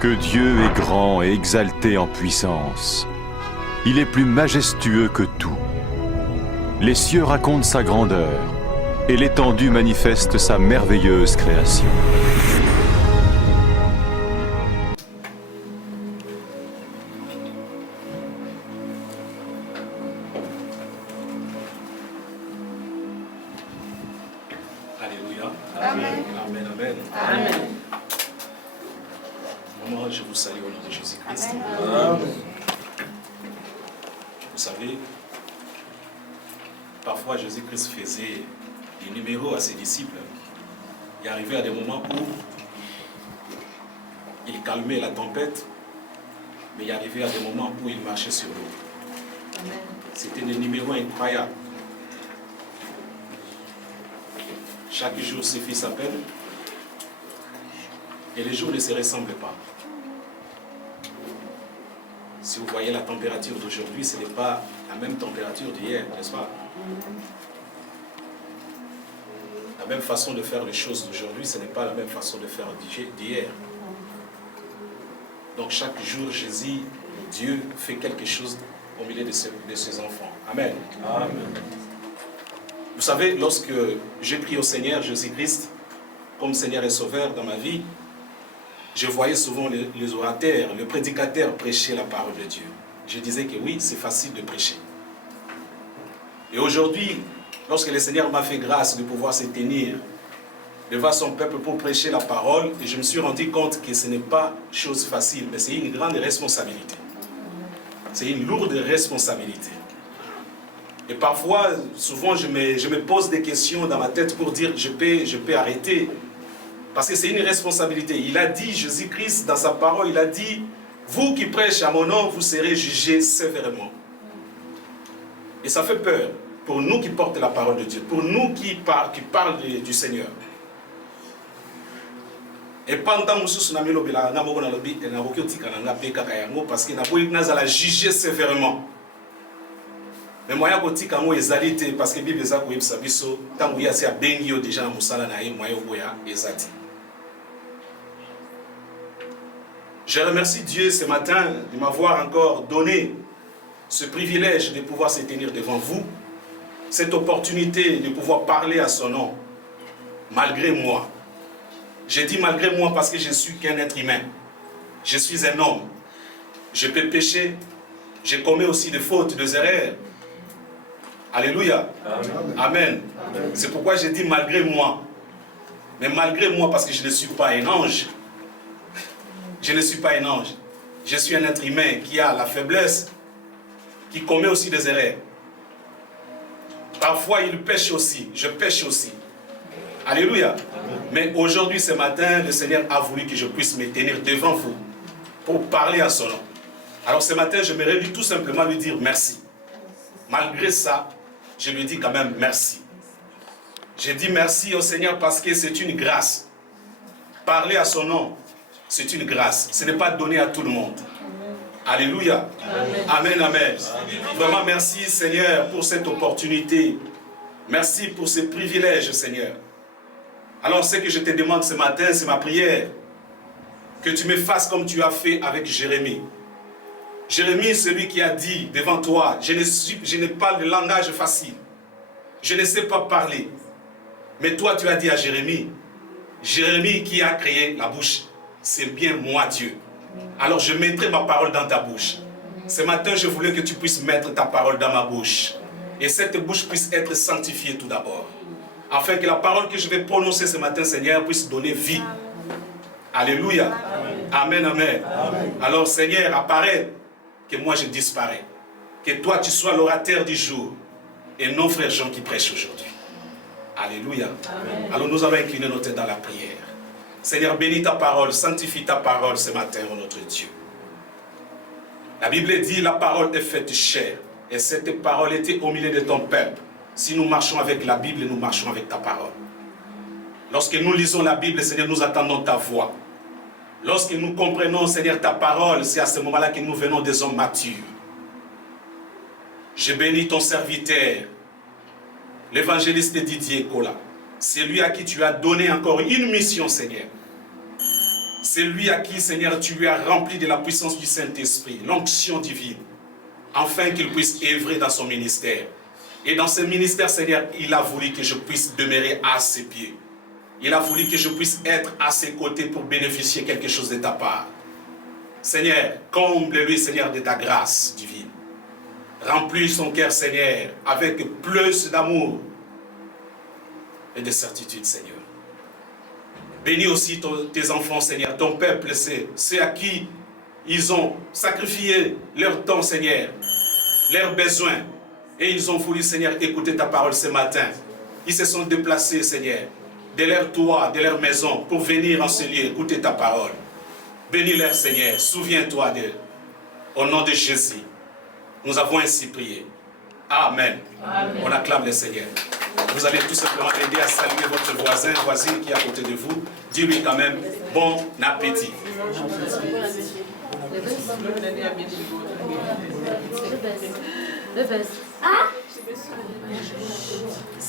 que Dieu est grand et exalté en puissance. Il est plus majestueux que tout. Les cieux racontent sa grandeur, et l'étendue manifeste sa merveilleuse création. Alléluia. Amen. Amen, amen. Amen. Maman, je vous salue au nom de Jésus-Christ. Vous savez, parfois Jésus-Christ faisait des numéros à ses disciples. Il arrivait à des moments où il calmait la tempête, mais il arrivait à des moments où il marchait sur l'eau. C'était des numéros incroyables. Chaque jour, ses fils s'appellent et les jours ne se ressemblent pas. Si vous voyez la température d'aujourd'hui, ce n'est pas la même température d'hier, n'est-ce pas? La même façon de faire les choses d'aujourd'hui, ce n'est pas la même façon de faire d'hier. Donc chaque jour, Jésus, Dieu, fait quelque chose au milieu de ses enfants. Amen. Amen. Vous savez, lorsque j'ai pris au Seigneur Jésus-Christ comme Seigneur et Sauveur dans ma vie, je voyais souvent les orateurs, les prédicateurs prêcher la parole de Dieu. Je disais que oui, c'est facile de prêcher. Et aujourd'hui, lorsque le Seigneur m'a fait grâce de pouvoir se tenir devant son peuple pour prêcher la parole, et je me suis rendu compte que ce n'est pas chose facile, mais c'est une grande responsabilité. C'est une lourde responsabilité. Et parfois, souvent, je me pose des questions dans ma tête pour dire je peux arrêter. Parce que c'est une responsabilité. Il a dit, Jésus-Christ, dans sa parole, il a dit, vous qui prêchez à mon nom, vous serez jugés sévèrement. Et ça fait peur pour nous qui portons la parole de Dieu, pour nous qui parlent du Seigneur. Et pendant que nous sommes parce qu'il a jugé sévèrement. Mais moi, je suis parce que la Bible est déjà je remercie Dieu ce matin de m'avoir encore donné ce privilège de pouvoir se tenir devant vous, cette opportunité de pouvoir parler à son nom, malgré moi. J'ai dit malgré moi parce que je ne suis qu'un être humain. Je suis un homme. Je peux pécher. Je commets aussi des fautes, des erreurs. Alléluia. Amen. Amen. Amen. C'est pourquoi j'ai dit malgré moi. Mais malgré moi parce que je ne suis pas un ange. Je ne suis pas un ange. Je suis un être humain qui a la faiblesse, qui commet aussi des erreurs. Parfois il pêche aussi. Je pêche aussi. Alléluia. Amen. Mais aujourd'hui, ce matin, le Seigneur a voulu que je puisse me tenir devant vous pour parler à son nom. Alors ce matin, je me réunis tout simplement lui dire merci. Malgré ça, je lui dis quand même merci. Je dis merci au Seigneur parce que c'est une grâce. Parler à son nom, c'est une grâce. Ce n'est pas donné à tout le monde. Alléluia. Amen, amen. Amen. Vraiment merci Seigneur pour cette opportunité. Merci pour ce privilège Seigneur. Alors ce que je te demande ce matin, c'est ma prière. Que tu me fasses comme tu as fait avec Jérémie. Jérémie, celui qui a dit devant toi, je n'ai pas le langage facile. Je ne sais pas parler. Mais toi, tu as dit à Jérémie, Jérémie qui a créé la bouche, c'est bien moi Dieu. Alors je mettrai ma parole dans ta bouche. Ce matin, je voulais que tu puisses mettre ta parole dans ma bouche. Et cette bouche puisse être sanctifiée tout d'abord. Afin que la parole que je vais prononcer ce matin, Seigneur, puisse donner vie. Alléluia. Amen, amen. Amen. Alors Seigneur, apparaît. Que moi je disparais. Que toi tu sois l'orateur du jour. Et non frère Jean qui prêche aujourd'hui. Alléluia. Amen. Alors nous allons incliner nos têtes dans la prière. Seigneur, bénis ta parole, sanctifie ta parole ce matin, ô notre Dieu. La Bible dit, la parole est faite chair. Et cette parole était au milieu de ton peuple. Si nous marchons avec la Bible, nous marchons avec ta parole. Lorsque nous lisons la Bible, Seigneur, nous attendons ta voix. Lorsque nous comprenons, Seigneur, ta parole, c'est à ce moment-là que nous venons des hommes matures. Je bénis ton serviteur, l'évangéliste Didier Kola. C'est lui à qui tu as donné encore une mission, Seigneur. C'est lui à qui, Seigneur, tu lui as rempli de la puissance du Saint-Esprit, l'onction divine, afin qu'il puisse œuvrer dans son ministère. Et dans ce ministère, Seigneur, il a voulu que je puisse demeurer à ses pieds. Il a voulu que je puisse être à ses côtés pour bénéficier quelque chose de ta part. Seigneur, comble-lui, Seigneur, de ta grâce divine. Remplis son cœur, Seigneur, avec plus d'amour et de certitude, Seigneur. Bénis aussi tes enfants, Seigneur, ton peuple, ceux à qui ils ont sacrifié leur temps, Seigneur, leurs besoins. Et ils ont voulu, Seigneur, écouter ta parole ce matin. Ils se sont déplacés, Seigneur, de leur toit, de leur maison, pour venir en ce lieu écouter ta parole. Bénis-leur, Seigneur. Souviens-toi d'eux. Au nom de Jésus, nous avons ainsi prié. Amen. Amen. On acclame le Seigneur. Vous allez tout simplement aider à saluer votre voisin, voisine qui est à côté de vous. Dis-lui quand même bon appétit.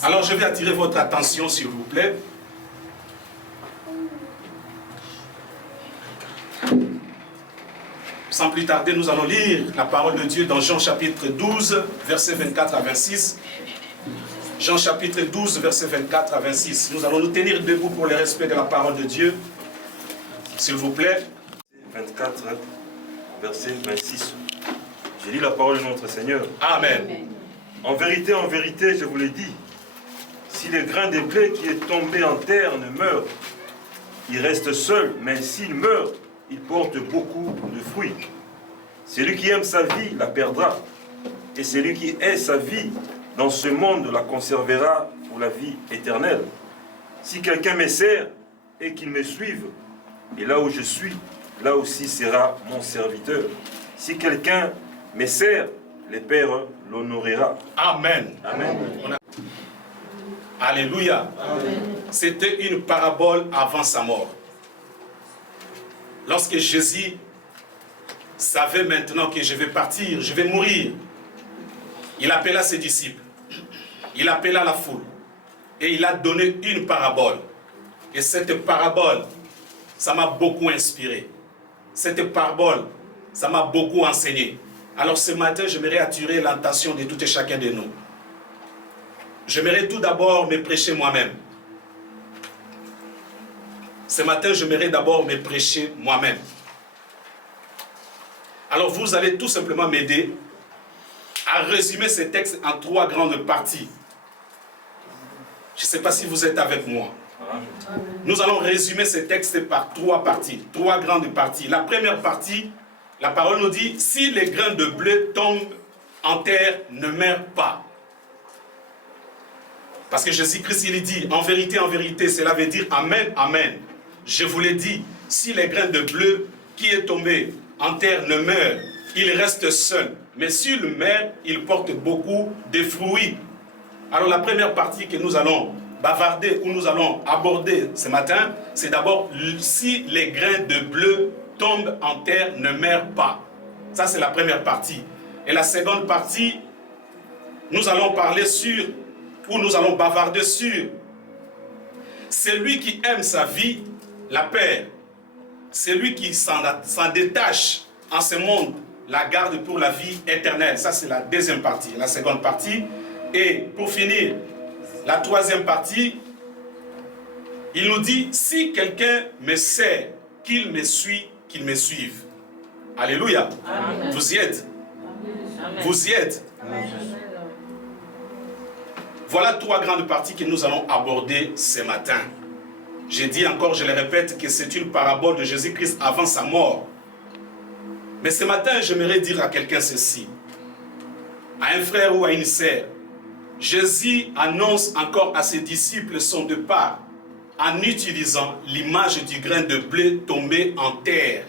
Alors je vais attirer votre attention, s'il vous plaît. Sans plus tarder, nous allons lire la parole de Dieu dans Jean chapitre 12, versets 24 à 26. Jean chapitre 12, versets 24 à 26. Nous allons nous tenir debout pour le respect de la parole de Dieu. S'il vous plaît. 24, verset 26. J'ai lu la parole de notre Seigneur. Amen. En vérité, je vous l'ai dit, si le grain de blé qui est tombé en terre ne meurt, il reste seul, mais s'il meurt, il porte beaucoup de fruits. Celui qui aime sa vie la perdra, et celui qui hait sa vie dans ce monde la conservera pour la vie éternelle. Si quelqu'un me sert et qu'il me suive, et là où je suis, là aussi sera mon serviteur. Si quelqu'un me sert, le Père l'honorera. Amen. Amen. Alléluia. C'était une parabole avant sa mort. Lorsque Jésus savait maintenant que je vais partir, je vais mourir, il appela ses disciples, il appela la foule et il a donné une parabole. Et cette parabole, ça m'a beaucoup inspiré. Cette parabole, ça m'a beaucoup enseigné. Alors ce matin, j'aimerais attirer l'attention de tout et chacun de nous. J'aimerais tout d'abord me prêcher moi-même. Ce matin, j'aimerais d'abord me prêcher moi-même. Alors vous allez tout simplement m'aider à résumer ces textes en 3 grandes parties. Je ne sais pas si vous êtes avec moi. Nous allons résumer ces textes par 3 parties, 3 grandes parties. La première partie, la parole nous dit, si les grains de blé tombent en terre, ne meurent pas. Parce que Jésus-Christ, il dit, en vérité, cela veut dire Amen, Amen. Je vous l'ai dit, si les grains de blé qui est tombé en terre ne meurent, il reste seul. Mais s'il meurt, il porte beaucoup de fruits. Alors la première partie que nous allons bavarder ou nous allons aborder ce matin, c'est d'abord si les grains de blé tombent en terre, ne meurent pas. Ça, c'est la première partie. Et la seconde partie, nous allons parler sur, ou nous allons bavarder sur, celui qui aime sa vie, la perd. Celui qui s'en détache en ce monde, la garde pour la vie éternelle. Ça, c'est la deuxième partie, la seconde partie. Et pour finir, la troisième partie, il nous dit, si quelqu'un me sert, qu'il me suit, qu'il me suive. Alléluia. Amen. Vous y êtes. Amen. Vous y êtes. Amen. Voilà 3 grandes parties que nous allons aborder ce matin. J'ai dit encore, je le répète, que c'est une parabole de Jésus-Christ avant sa mort. Mais ce matin, j'aimerais dire à quelqu'un ceci. À un frère ou à une sœur. Jésus annonce encore à ses disciples son départ en utilisant l'image du grain de blé tombé en terre.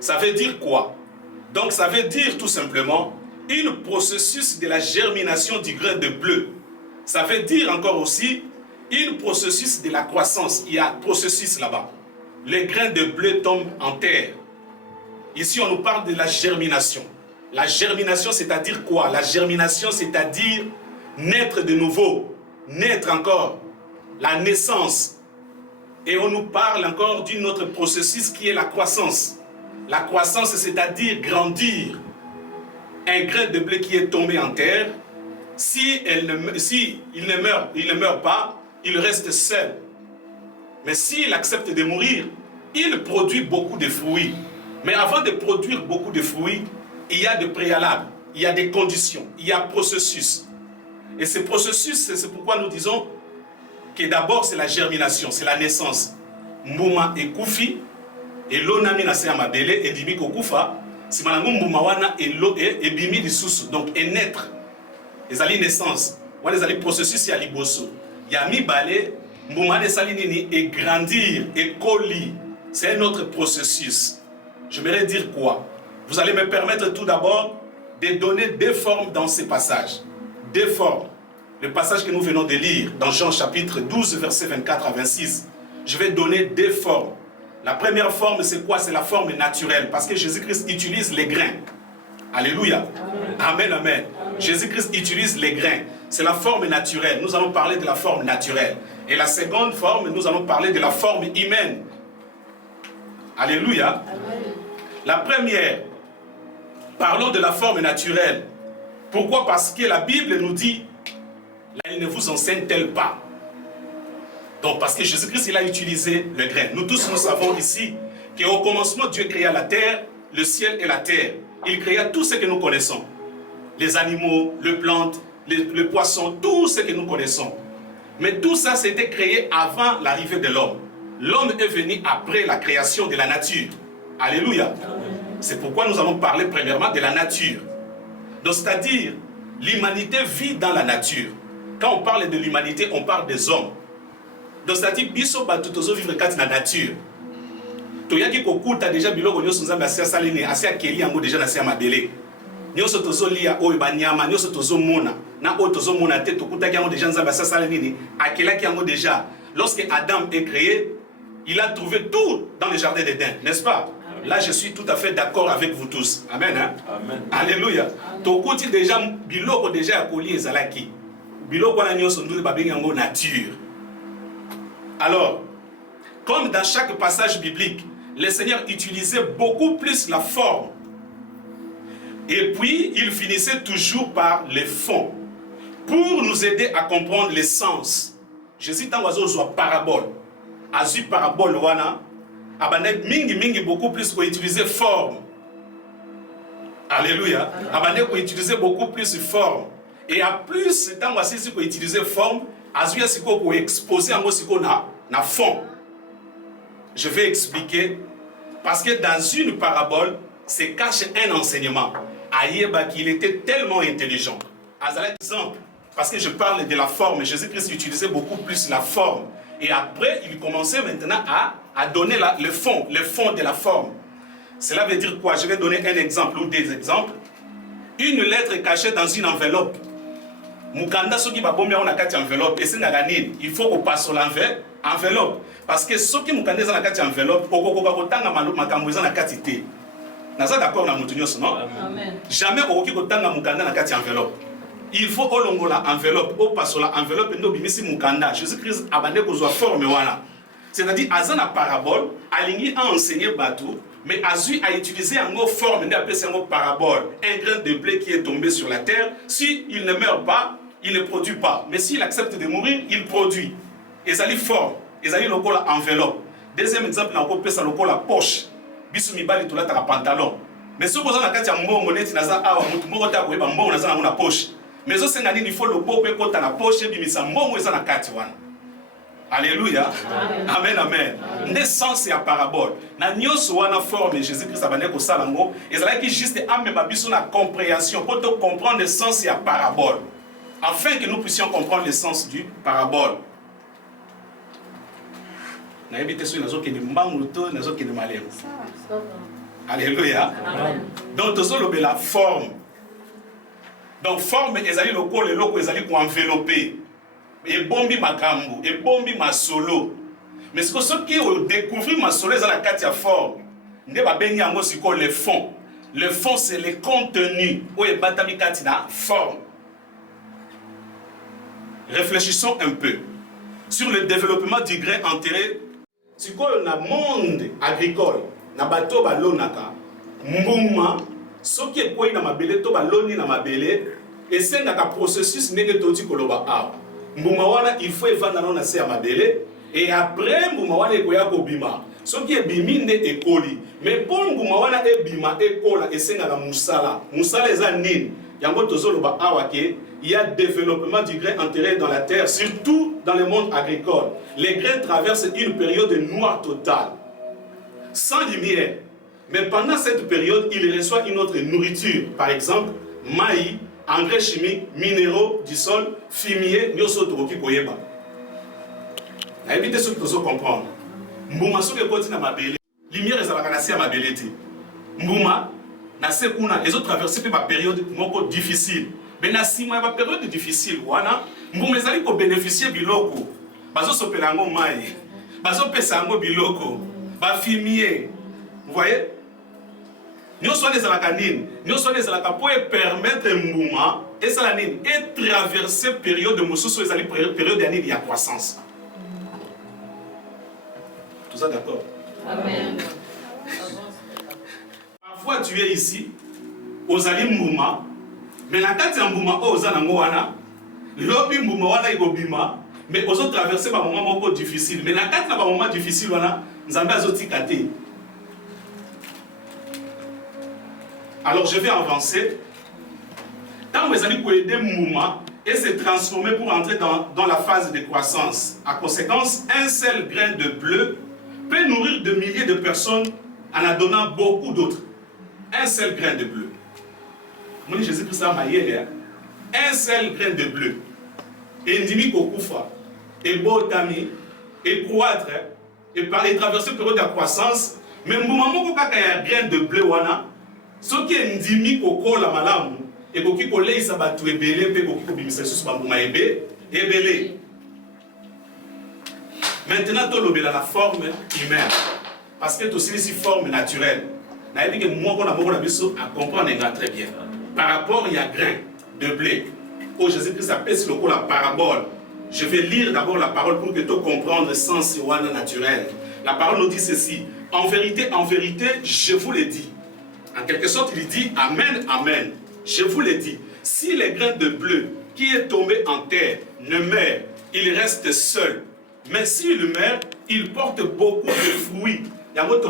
Ça veut dire quoi? Donc ça veut dire tout simplement un processus de la germination du grain de blé. Ça veut dire encore aussi un processus de la croissance. Il y a un processus là-bas. Les grains de blé tombent en terre. Ici, on nous parle de la germination. La germination, c'est-à-dire quoi? La germination, c'est-à-dire naître de nouveau, naître encore, la naissance. Et on nous parle encore d'un autre processus qui est la croissance. La croissance, c'est-à-dire grandir. Un grain de blé qui est tombé en terre, si il ne meurt pas, il reste seul. Mais s'il accepte de mourir, il produit beaucoup de fruits. Mais avant de produire beaucoup de fruits, il y a des préalables, il y a des conditions, il y a un processus. Et ce processus, c'est pourquoi nous disons que d'abord c'est la germination, c'est la naissance. Mbuma et Koufi, et l'onami na se amabele, et dimi kokufa, si malangu mbuma wana et bimi di susu, donc et naître. Les ali naissance, wana les ali processus ya liboso. Yami balé, mbuma de salinini et grandir, et coller. C'est un autre processus. Je voudrais dire quoi? Vous allez me permettre tout d'abord de donner deux formes dans ces passages. Deux formes. Le passage que nous venons de lire dans Jean chapitre 12, versets 24 à 26. Je vais donner deux formes. La première forme, c'est quoi? C'est la forme naturelle. Parce que Jésus-Christ utilise les grains. Alléluia. Amen, amen. Jésus-Christ utilise les grains. C'est la forme naturelle. Nous allons parler de la forme naturelle. Et la seconde forme, nous allons parler de la forme humaine. Alléluia. Amen. La première, parlons de la forme naturelle. Pourquoi? Parce que la Bible nous dit, là, il ne vous enseigne-t-elle pas? Donc, parce que Jésus-Christ, il a utilisé le grain. Nous tous, nous savons ici qu'au commencement, Dieu créa la terre, le ciel et la terre. Il créa tout ce que nous connaissons. Les animaux, les plantes, les poissons, tout ce que nous connaissons. Mais tout ça, c'était créé avant l'arrivée de l'homme. L'homme est venu après la création de la nature. Alléluia. C'est pourquoi nous allons parler premièrement de la nature. Donc, c'est-à-dire, l'humanité vit dans la nature. Quand on parle de l'humanité, on parle des hommes. Donc, c'est-à-dire, biso batutozo vivre dans la nature. Toyaki kokuta déjà biloko nyoso nzambe asia salini asia keli yango déjà na sia mabele. Nyoso tozo lia oyo banyama, nyoso tozo mona. Na oyo tozo mona te tokutaki yango déjà nzambe asia salini ni akelaki yango déjà. Lorsque Adam est créé, il a trouvé tout dans le jardin d'Éden, n'est-ce pas? Là, je suis tout à fait d'accord avec vous tous. Amen. Hein? Amen. Alléluia. Tokuti déjà biloko déjà akoli ezalaki. Biloko na nyoso ndule babengi yango nature. Alors, comme dans chaque passage biblique, le Seigneur utilisait beaucoup plus la forme. Et puis, il finissait toujours par les fonds. Pour nous aider à comprendre les sens. Jésus dans l'oiseau soit parabole. Azu parabole wana. Abandek mingi beaucoup plus pour utiliser forme. Alléluia. Abandek pour utiliser beaucoup plus forme. Et à plus, tant voici pour utiliser forme, Azu yasiko pour exposer en mot na fond. Je vais expliquer. Parce que dans une parabole, se cache un enseignement. Aïeba qu'il était tellement intelligent. Azala exemple. Parce que je parle de la forme. Jésus-Christ utilisait beaucoup plus la forme. Et après, il commençait maintenant à donner le fond de la forme. Cela veut dire quoi? Je vais donner un exemple ou des exemples. Une lettre cachée dans une enveloppe. Mukanda soki babomia on a kati enveloppe et c'est naganine. Il faut qu'on passe l'enveloppe. Parce que soki mukanda za na kati enveloppe, okokoka kotanga makambo za na kati te. Naza d'accord na mutu nyonso non? Amen. Jamais okoki kotanga mukanda na kati enveloppe. Il faut olongola enveloppe, au pasola enveloppe ndo bimisi mukanda. Jésus-Christ abande kozwa forme wana. C'est-à-dire azana parabole, alingi a enseigné bateau, mais Azu a utilisé un mot forme, on appelle ça un mot parabole. Un grain de blé qui est tombé sur la terre, s'il ne meurt pas, il ne produit pas. Mais s'il accepte de mourir, il produit. Et ça lui forme, et ça lui lokola enveloppe. Deuxième exemple, on peut ça lokola poche. Bisu mibali tulata la pantalon. Mais ce que vous avez na kati ya mbongo neti naza awa mutu moko ta koyeba mbongo naza na poche. Mais au Sénégal, il faut le beau peu quand la poche et bimisa mbongo eza na kati wana. Alléluia. Amen, amen. Naissance et à parabole. Na nyonso wana forme Jésus-Christ abane ko salango, ezala ki juste amema biso na compréhension pour te comprendre le sens et à parabole. Afin que nous puissions comprendre le sens du parabole. Na ebite so nazo ke ni mbangu to nazo ke ni malemo. Alléluia. Donc tozo lobe la forme. Donc forme ezali lokolo eloko ezali ko envelopper. Et bombi makambo, et bombi masolo. Mais ce qui est découvrir masolo ezala kati ya forme. Nde ba bengi yango siko le fond. Le fond c'est le contenu ou e batami kati na forme. Réfléchissons un peu sur le développement du grain enterré sikoyo na monde agricole na bato balonaka mbuma soki ekwei na mabele to baloni na mabele esengaka processus ndenge toti koloba awa mbuma wana il faut evanda na se ya mabele et après mbuma wana ekoya kobima soki ebimi nde ekoli mais pour mbuma wana ebima ekola esengaka musala eza nini yango tozoloba awa ke il y a développement du grain enterré dans la terre, surtout dans le monde agricole. Les grains traversent une période noire totale, sans lumière. Mais pendant cette période, ils reçoivent une autre nourriture. Par exemple, maïs, engrais chimiques, minéraux du sol, fumier, nyoso toroki koyeba. Na éviter ce que vous comprendre. Mbuma soki koti na mabele, lumière ezalaka na se ya mabele te. Mbuma na se kuna ezo traverser pe ba période moko difficile. Mais na sima ba période difficile wana mbuma ezali ko bénéficier biloko. Bazo sopela ngo mai. Bazo pesa ngo biloko. Ba fumier. Vous voyez? Nous sommes les alakanines, nous sommes les alaka pour permettre mbuma et salanine et traverser période de moussousou et zali période d'année il y a croissance. Tout ça d'accord? Amen. Parfois tu es ici, aux ali mbuma, mais la carte ya mbuma aux anango wana, lobi mbuma wana ikobima, mais aux autres traverser par moment moko difficile. Mais la carte na ba moment difficile wana, nzambe azotikate. Alors je vais avancer. Tant que vous allez aider Mouma et se transformer pour entrer dans la phase de croissance. À conséquence, un seul grain de bleu peut nourrir de milliers de personnes en en donnant beaucoup d'autres. Un seul grain de bleu. Moi, Jésus-Christ a maillé. Un seul grain de bleu. Et Ndimi Kokufa, et Botami, et croître, et traverser le période de croissance. Mais Mouma Moko Kaka y a un grain de bleu wana. Ce qui est ndimi kokola malamu et koki koleisa batu ebele pe koki kobimisa susu bambuma ebele. Maintenant tolobela la forme humaine parce que aussi ici forme naturelle. Na yebi ke moko na biso a comprendre très bien. Par rapport il y a grain de blé. Oh Jésus-Christ appelle ce loco la parabole. Je vais lire d'abord la parole pour que tu comprennes le sens naturel. La parole nous dit ceci. En vérité, je vous le dis. En quelque sorte, il dit Amen, Amen. Je vous le dis, si le grain de bleu qui est tombé en terre ne meurt, il reste seul. Mais s'il meurt, il porte beaucoup de fruits. Il y a un autre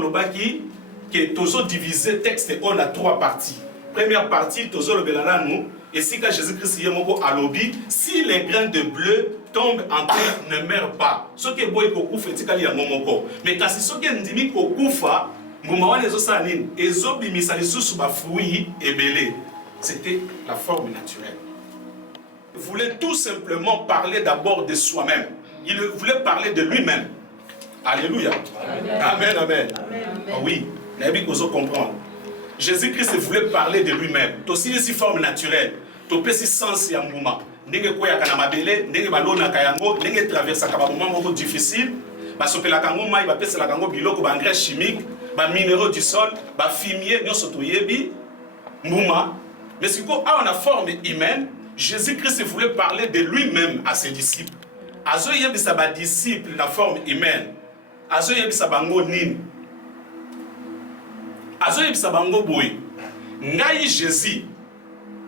qui est toujours divisé texte on a trois parties. Première partie, toujours le belarano. Et si quand Jésus-Christ y a alobi, si les grains de bleu tombent en terre ne meurent pas. Ce qui est beau et kokufa, c'est qu'il y a momoko. Mais quand c'est ce qui est ndimi kokufa, c'était la forme naturelle. Il voulait tout simplement parler d'abord de soi-même. Il voulait parler de lui-même. Alléluia. Amen, amen. Ah oui, il faut comprendre. Jésus-Christ voulait parler de lui-même. Tu aussi ici forme naturelle. Tu peux si sens et mouvement. N'enge quoi ya kana mabele, n'enge balona kayango, n'enge traverser un moment difficile. Ba sopela kango mai, ba pesa la kango biloko ba engrais chimique. Ba minéraux du sol, ba fumier, nyoso toyebi, mouma. Mais si on a une forme humaine, Jésus-Christ voulait parler de lui-même à ses disciples. Azo yebi sa ba disciple la forme humaine. Azo yebi sa bango nin. Azo yebi sa bango boy. Ngai Jésus.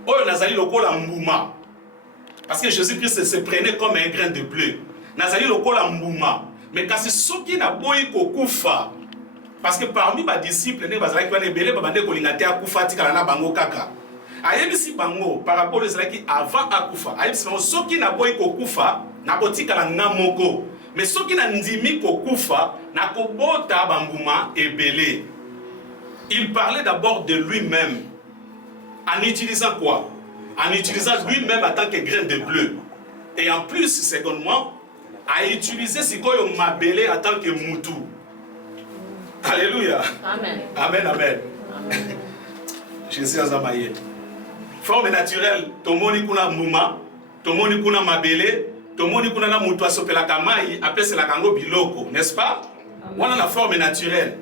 Oyo nazali lokola mouma. Parce que Jésus-Christ se prenait comme un grain de bleu. Nazali lokola mouma. Mais quand c'est ce qui n'a boy kokufa. Parce que parmi mes disciples, les bazalaki wana ebele babande kolingate akufa tikala na bango kaka. Ayebisi bango par rapport aux qui avant akufa. Ayebisi bango soki na boy kokufa na kotikala nga moko. Mais soki na ndimi kokufa na kobota bambuma ebele. Il parlait d'abord de lui-même. En utilisant quoi? En utilisant lui-même en tant que grain de bleu. Et en plus, secondement, à utiliser sikoyo mabele en tant que moutou. Alléluia. Amen. Amen, amen. Amen. Jésus Azamaye. Forme naturelle, tomoni kuna mouma, tomoni kuna mabele, tomoni kuna na mutu asopela kamai, apese la kango biloko, n'est-ce pas? On a la forme naturelle.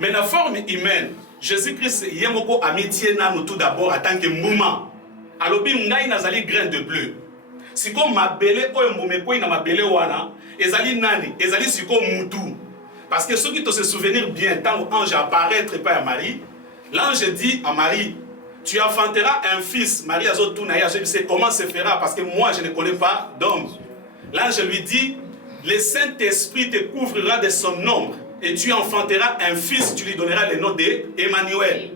Mais la forme humaine, Jésus-Christ yemoko amitié na nous tout d'abord en tant que mouma. Alobi ngai nazali grain de bleu. Siko mabele oyo mbumeko ina mabele wana, ezali nani? Ezali siko mutu. Parce que ceux qui te se souvenir bien, tant l'ange apparaître pas à Marie, l'ange dit à Marie, tu enfanteras un fils. Marie a dit, comment se fera? Parce que moi, je ne connais pas d'homme. L'ange lui dit, le Saint-Esprit te couvrira de son ombre et tu enfanteras un fils, tu lui donneras le nom d'Emmanuel.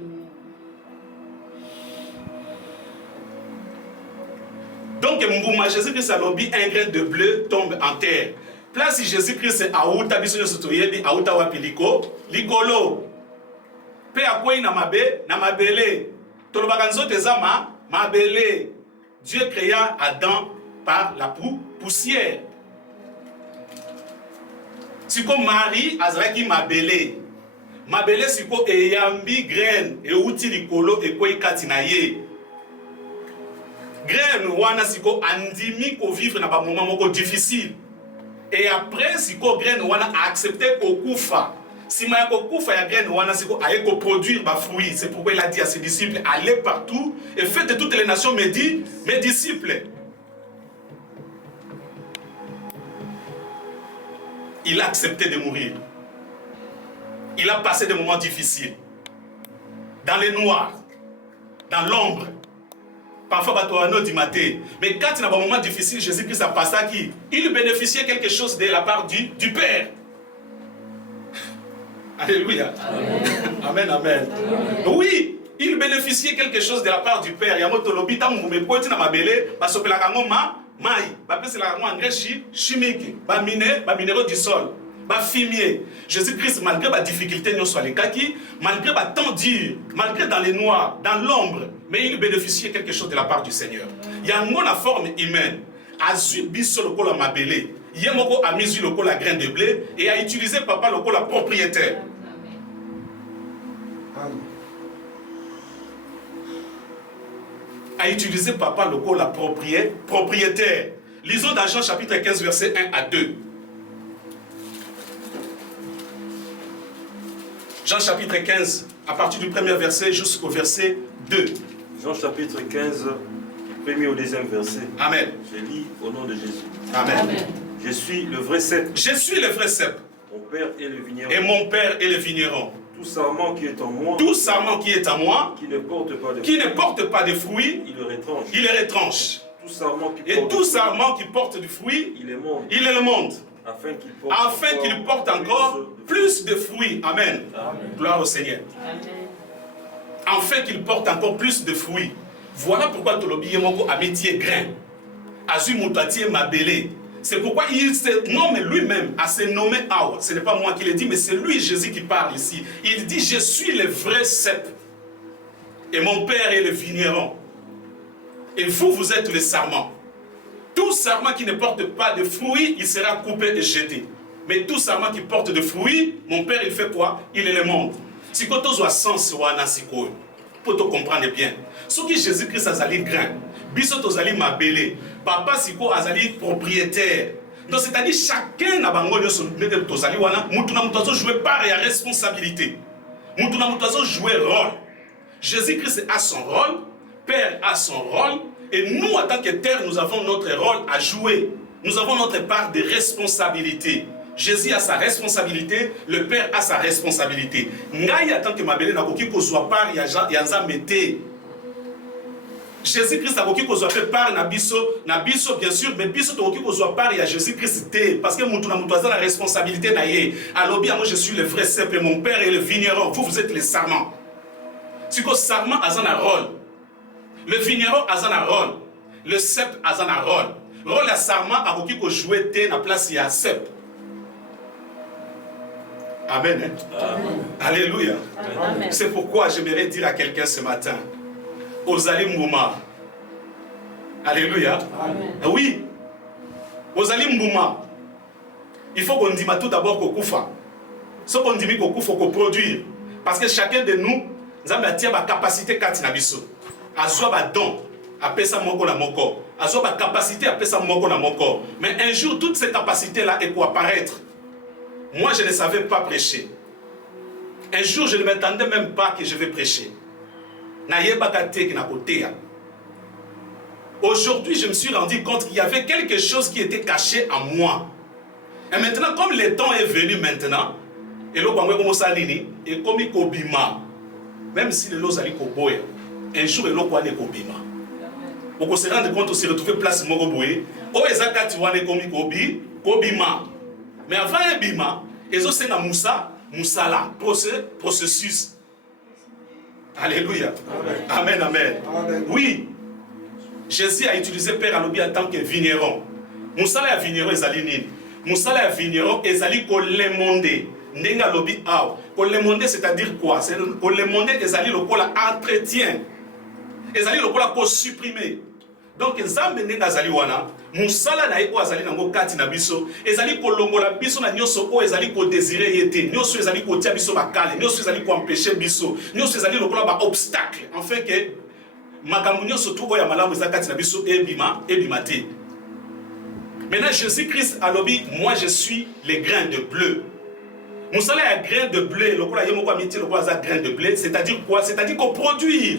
Donc, Mbouma Jésus-Christ a lobby, un grain de bleu tombe en terre. Place Jésus-Christ a outa biso sotoyebi a outa wapiliko likolo. Pe akwei na mabele. Tolobakanzo tezama mabele. Dieu créa Adam par la poussière. Siko Marie azraki mabele. Mabele siko eyambi graine e outi likolo e kwei katina ye. Graine wana siko andimi ko vivre na ba moment moko difficile. Et après, si ko graine wana a accepté kokufa. Si ma kokufa ya graine wana siko a produire ba fruits. C'est pourquoi il a dit à ses disciples, allez partout et faites de toutes les nations mes disciples. Il a accepté de mourir. Il a passé des moments difficiles. Dans les noirs, dans l'ombre. Parfois, mais quand il y a un moment difficile, Jésus-Christ a passé à qui? Il bénéficiait quelque chose de la part du Père. Alléluia. Amen, amen. Oui, il bénéficiait quelque chose de la part du Père. Il y a un motolobi, tant que vous me pointez dans ma belle, parce que la c'est la engrais chimique, minéraux du sol. Fumier. Jésus-Christ, malgré la difficulté, malgré le temps dur, malgré dans les noirs, dans l'ombre, mais il bénéficiait quelque chose de la part du Seigneur. Il y a la forme humaine. Azu biso loko la mabele. Yemoko a mis loko la graine de blé et a utilisé papa loko la propriétaire. A utilisé papa loko la propriétaire. Lisons dans Jean chapitre 15 verset 1 à 2. Jean chapitre 15, à partir du premier verset jusqu'au verset 2. Jean chapitre 15, premier au deuxième verset. Amen. Je lis au nom de Jésus. Amen. Amen. Je suis le vrai cep. Je suis le vrai cep. Mon père est le vigneron. Et mon père est le vigneron. Tout sarment qui est en moi. Tout sarment qui est en moi. Qui ne porte pas de fruits. Qui ne porte pas de fruits. Il le retranche. Il le retranche. Tout sarment qui et tout sarment qui porte du fruit. Il est monde. Il est le monde. Afin qu'il porte encore plus de fruits. Amen. Amen. Gloire au Seigneur. Amen. Afin qu'il porte encore plus de fruits. Voilà pourquoi Tolobi Yemoko a métier grain. Azu Moutatier m'a belé. C'est pourquoi il se nomme lui-même à se nommer Awa. Ce n'est pas moi qui le dis, mais c'est lui, Jésus, qui parle ici. Il dit, je suis le vrai cep. Et mon père est le vigneron. Et vous, vous êtes les sarments. Tout sarment qui ne porte pas de fruits, il sera coupé et jeté. Mais tout sarment qui porte de fruits, mon père, il fait quoi? Il est le monde. Si vous avez sens, pour te comprendre bien. Ce qui Jésus-Christ a zali grain, biso tozali mabele, papa siko azali propriétaire. Donc c'est-à-dire chacun n'a pas de tozali wana, mutuna mutazo jouer part et responsabilité. Mutuna mutazo jouer rôle. Jésus-Christ a son rôle, Père a son rôle. Et nous, en tant que terre, nous avons notre rôle à jouer. Nous avons notre part de responsabilité. Jésus a sa responsabilité, le Père a sa responsabilité. Ngai, en tant que mabele, n'a pas qu'on soit part, yanza mette. Jésus-Christ a pas qu'on soit part, na biso, bien sûr, mais biso, n'a pas qu'on soit part, il y a Jésus-Christ. Parce que nous avons la responsabilité. Alors, bien, moi, je suis le vrai cep et mon Père est le vigneron. Vous êtes les sarments. Si le sarment a un rôle. Le vigneron a un rôle. Le cep a un rôle. Le rôle de sarment a joué dans la place de cep. Amen. Hein? Amen. Alléluia. Amen. C'est pourquoi j'aimerais dire à quelqu'un ce matin, Ozali Mbouma. Alléluia. Amen. Oui. Ozali Mbouma. Il faut qu'on dise tout d'abord qu'on koufa. Ce qu'on dit qu'on koufa, qu'on produire. Parce que chacun de nous, nous avons la capacité katina biso. Azwa ba don, apesa moko na moko. Azwa ba capacité, apesa moko na moko. Mais un jour, toutes ces capacités-là, elles vont apparaître. Moi, je ne savais pas prêcher. Un jour, je ne m'attendais même pas que je vais prêcher. Aujourd'hui, je me suis rendu compte qu'il y avait quelque chose qui était caché en moi. Et maintenant, comme le temps est venu maintenant, Et le Kongwe comme ça nini et comme kobima. Même si le lot zali koboya, un jour le lot kwane kobima. On se rend compte, on se retrouve place Moroboé. Oh, ezakati wane komi kobi, kobima. Mais avant un bima, ils ont sénat Moussa, Moussala, processus. Alléluia. Amen, amen. Amen. Oui, Jésus a utilisé Père Alobi en tant que vigneron. Moussala est vigneron, ezali nini. Moussala est vigneron, ezali kolemonde. Nenga lobi aw. Kolemonde, c'est-à-dire quoi? Kolemonde, ezali lokola entretien. Ezali lokola ko supprimer. Donc nzambe nenga azali wana musala na eko azali nango kati na biso ezali kolongola biso na nyoso o ezali ko désirer yete nyoso ezali ko tia biso bakale nyoso ezali ko empêcher biso nyoso ezali lokola ba obstacle enfin que makambo nyoso tu oya malamu ezali kati na biso ebima te. Maintenant Jésus-Christ alobi moi je suis les grains de bleu. Musala ya grain de blé lokola yemoko amiti lokola za grain de blé c'est-à-dire quoi? C'est-à-dire qu'on produire.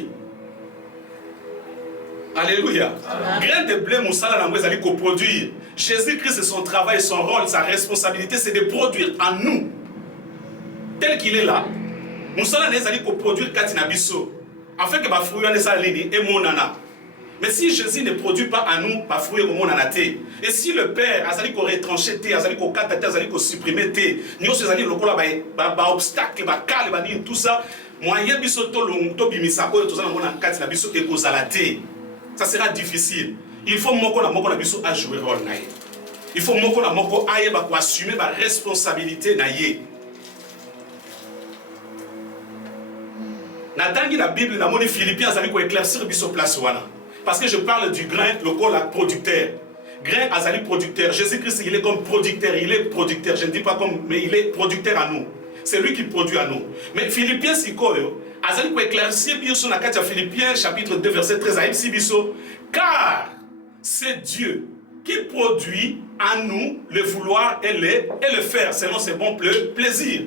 Alléluia. Grain de blé, Moussala Nangoué, allait coproduire. Jésus-Christ, c'est son travail, son rôle, sa responsabilité, c'est de produire en nous. Tel qu'il est là. Moussala Nangoué, allait coproduire Katina Bisso. Afin que ma fruit en esa ligne et mon nana. Mais si Jésus ne produit pas en nous, ma fruit au mon nana. Et si le Père a allé retrancher, a allé katater, a allé supprimer, nous sommes allés le obstacle, tout ça. Moi, il y a biso to longto bimisa ko to zana mona Katina Bisso et kozalate. Ça sera difficile. Il faut moko na biso a jouer rôle na ye. Il faut moko na moko aye ba ko assumer ba responsabilité na ye. Na tangi la Bible na moni Philippiens azali ko éclaircir biso place wana. Parce que je parle du grain, le col producteur. Grain azali producteur. Jésus-Christ il est comme producteur, il est producteur. Je ne dis pas comme mais il est producteur à nous. C'est lui qui produit à nous. Mais Philippiens sikoyo azali ko éclaircir biso na kati ya Philippiens chapitre 2 verset 13 à biso car c'est Dieu qui produit en nous le vouloir et le faire selon ses bons plaisirs.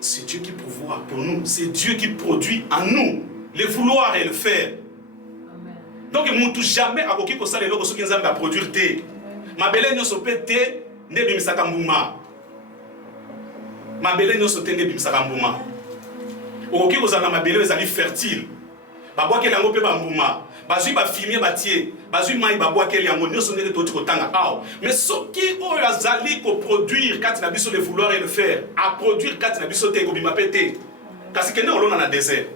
C'est Dieu qui pourvoit pour nous, c'est Dieu qui produit en nous le vouloir et le faire. Amen. Donc mutu jamais akoki ko sala eloko soki nzambe a produire te. Mabele nyoso pe te nde bimisaka mbuma. Mabele nyoso te nde bimisaka mbuma. Okoki kozala mabele ezali fertile. Babwakeli yango pe bambuma. Bazui ba fumier batie. Bazui mai babwakeli yango nyoso ndenge toti kotanga aw. Mais soki oyo azali ko produire kati na biso le vouloir et le faire, a produire kati na biso te ko bima pete. Kasi kene olona na désert.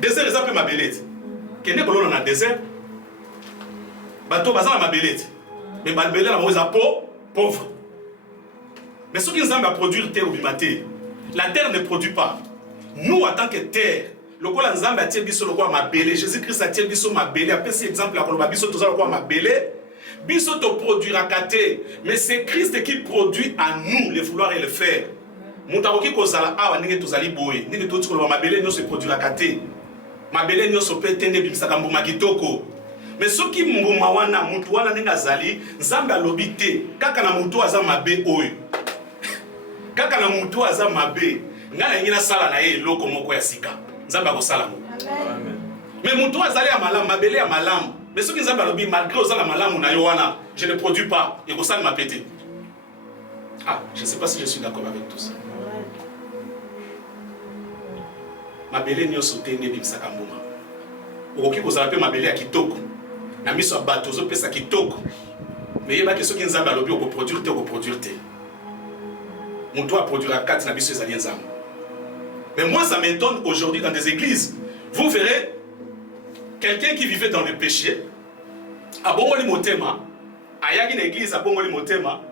Désert ezapé mabele. Kene olona na désert. Bato bazala mabele. Mais mabele na moza pauvre. Mais ce qui nous a produire terre ou bimate, la terre ne produit pas. Nous, en tant que terre, le quoi l'ensemble a tiré biso le quoi ma belle, Jésus-Christ a tiré biso ma belle. Après cet exemple, la biso tout ça le quoi ma belle, biso te produira kate. Mais c'est Christ qui produit en nous le vouloir et le faire. Mutaroki kozala awa ninge tozali boye, ninge toti ko ma belle no se produira kate. Ma belle no so petende bimsaka mbuma kitoko. Mais ce qui mbuma wana mutu wana ninga zali, nzambe alobi te, kaka na mutu aza mabe oyo. Kaka na mutu aza mabe ngala ngina sala na ye loko moko ya sika nzamba ko sala mo amen. Mais mutu azali ya malamu mabele ya malamu mais soki nzamba lobi malgré ozala malamu na yo wana je ne produis pas et ko sala ma pété. Ah, je ne sais pas si je suis d'accord avec tout ça. Mabele nyoso te nde bimsaka mbuma okoki kozala pe mabele ya kitoko na miso ya bato zo pesa kitoko mais yeba ke soki nzamba lobi ko produire te on doit produire à 4 nabiso ezali nzambe. Mais moi ça m'étonne aujourd'hui dans des églises. Vous verrez quelqu'un qui vivait dans le péché abongoli motema ayaki na église abongoli motema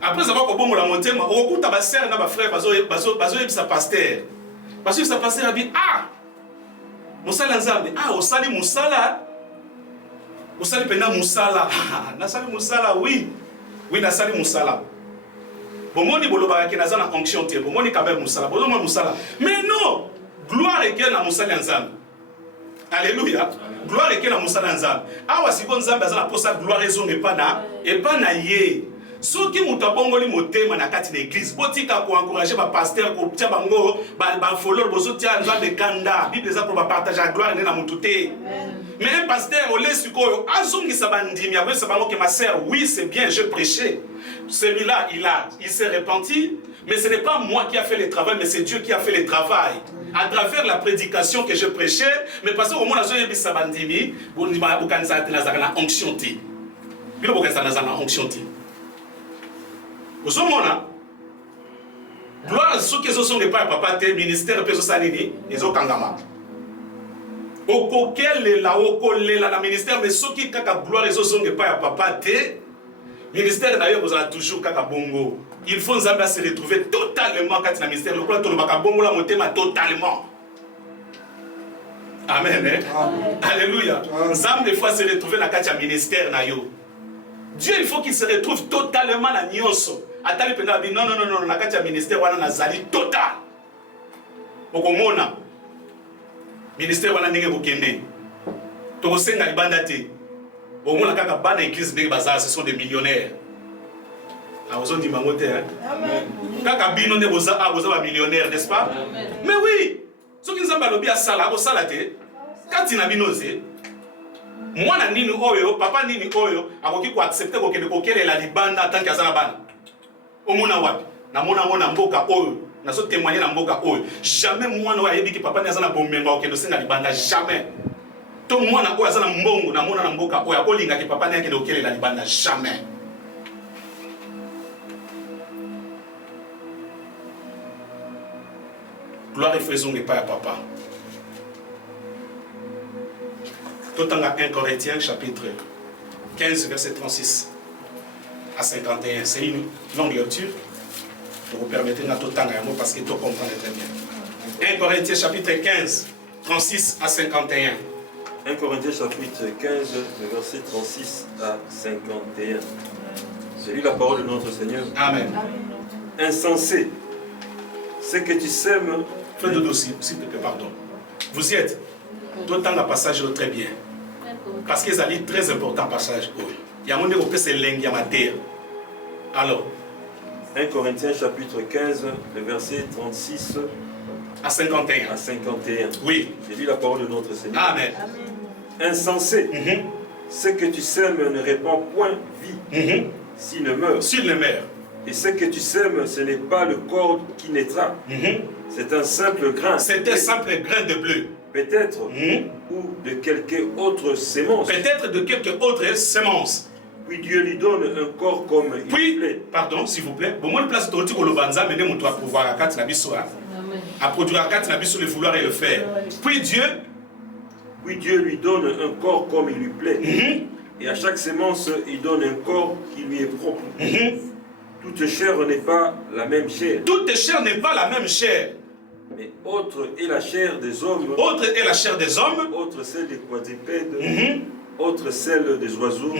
après avoir kobongola motema okuta ba sœur na ba frère bazo yebisa pasteur parce que sa pasteur a dit ah musala nzambe ah osali musala pena musala nasali musala oui nasali musala. Bomoni bolobaka ke naza na onction te bomoni quand même musala bomoni musala mais non gloire eke na musala nzambe. Alléluia. Gloire eke na musala nzambe awa siko nzambe aza na posa gloire ezonga epa na ye soki mutu abongoli motema na kati na église botika koencourager bapasteur kotia bango bafololo bozotia nzambe kanda bible eza po bapartage la gloire nde na mutu te. Mais un pasteur ole sikoyo azongisa bandimi akoyesa bango ke ma sœur, oui c'est bien, je prêchais, celui-là il s'est repenti, mais ce n'est pas moi qui a fait le travail, mais c'est Dieu qui a fait le travail à travers la prédication que je prêchais. Mais parce que au moins nazoyebisa bandimi bokanisa te nazaka na onction te bino bokanisa nazaka na onction te. Ozomona gloire soki ezosonga epai ya papa te ministère mpe ezosala nini ezokangama okokelela okolela na ministère mais soki kaka gloire ezosonga epai ya papa te ministère na yo ekozala toujours kaka bongo. Il faut nzambe se retrouver totalement kati na ministère lokola tolobaka bongo la motema totalement. Amen, hein? Amen. Alléluia. Nzambe faut se retrouver na kati ya ministère na yo. Dieu il faut qu'il se retrouve totalement na nyonso. Atali pena bi non na kati ya ministère wana nazali total. Okomona ministère wana ndenge kokende. Tokosenga libanda te. Okomona kaka bana église ndenge bazala ce sont des millionnaires. Ah, vous dit mangote, hein? Kaka bino ne boza ba millionnaire, n'est-ce pas? Amen. Mais oui, ce qui nous a balobi à sala, te. Quand il a binose, moi na nini oyo, papa nini oyo, akoki ko accepter ko kende ko kele la libanda tant qu'azala bana. Omona wapi? Na mona mboka oyo, na so témoigner na mboka oyo. Jamais moi na yebi ki papa ni azana bombenga ko kende senga libanda jamais. To moi na oyo azana mbongo na mona na mboka oyo akolinga ki papa ni akende ko kele la libanda jamais. Gloire et faisons les pas à papa. Tout en 1 Corinthiens chapitre 15 verset 36 à 51. C'est une longue lecture. Pour vous permettre de tout temps parce que tout comprendre très bien. 1 Corinthiens chapitre 15 36 à 51. 1 Corinthiens chapitre 15 verset 36 à 51. C'est lui la parole de notre Seigneur. Amen. Insensé, ce que tu sèmes. Faites de dossier, s'il te plaît, pardon. Vous y êtes. Tout le temps, le passage est très bien. Parce que c'est un très important passage. Il y a un moment où c'est l'engue à ma terre. Alors. 1 Corinthiens chapitre 15, le verset 36 à 51. À 51. Oui. J'ai lu la parole de notre Seigneur. Amen. Insensé, ce que tu sèmes ne répand point vie, s'il ne meurt. S'il ne meurt. Et ce que tu sèmes, ce n'est pas le corps qui naîtra. C'est un simple grain. C'est un simple grain de bleu. Peut-être, ou de quelque autre sémence. Peut-être de quelque autre sémence. Puis Dieu lui donne un corps comme il plaît. Pardon, s'il vous plaît. Bon, moi, une place de Tolobanza, mais nous doit pouvoir à 4 nabisoa. À produire à 4 nabisoa, le vouloir et le faire. Puis Dieu lui donne un corps comme il lui plaît. Et à chaque sémence, il donne un corps qui lui est propre. Toute chair n'est pas la même chair. Toute chair n'est pas la même chair. Mais autre est la chair des hommes. Autre est la chair des hommes. Autre celle des quadrupèdes. Autre celle des oiseaux.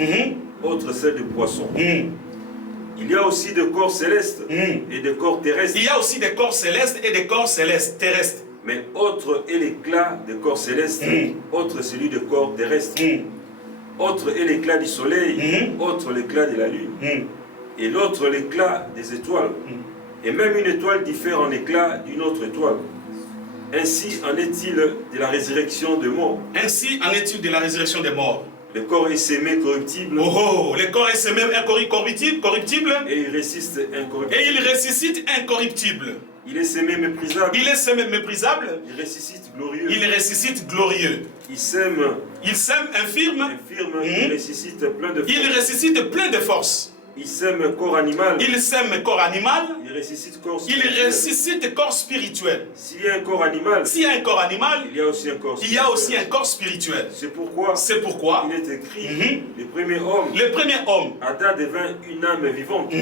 Autre celle des poissons. Il y a aussi des corps célestes et des corps terrestres. Il y a aussi des corps célestes et des corps célestes terrestres. Mais autre est l'éclat des corps célestes. Autre celui des corps terrestres. Autre est l'éclat du soleil. Autre l'éclat de la lune. Et l'autre l'éclat des étoiles. Et même une étoile diffère en éclat d'une autre étoile. Ainsi en est-il de la résurrection des morts. Ainsi en est-il de la résurrection des morts. Le corps est sémé corruptible. Oh, le corps est sémé corruptible. Et il ressuscite incorruptible. Et il ressuscite incorruptible. Il est sémé méprisable. Il est sémé méprisable. Il ressuscite glorieux. Il ressuscite glorieux. Il sème infirme. Il ressuscite plein de force. Il ressuscite plein de force. Il sème corps animal. Il sème corps animal. Il ressuscite corps spirituel. Il ressuscite corps spirituel. S'il y a un corps animal. S'il y a un corps animal. Il y a aussi un corps spirituel. Il y a aussi un corps spirituel. C'est pourquoi. Il est écrit. Le premier homme. Adam devint une âme vivante.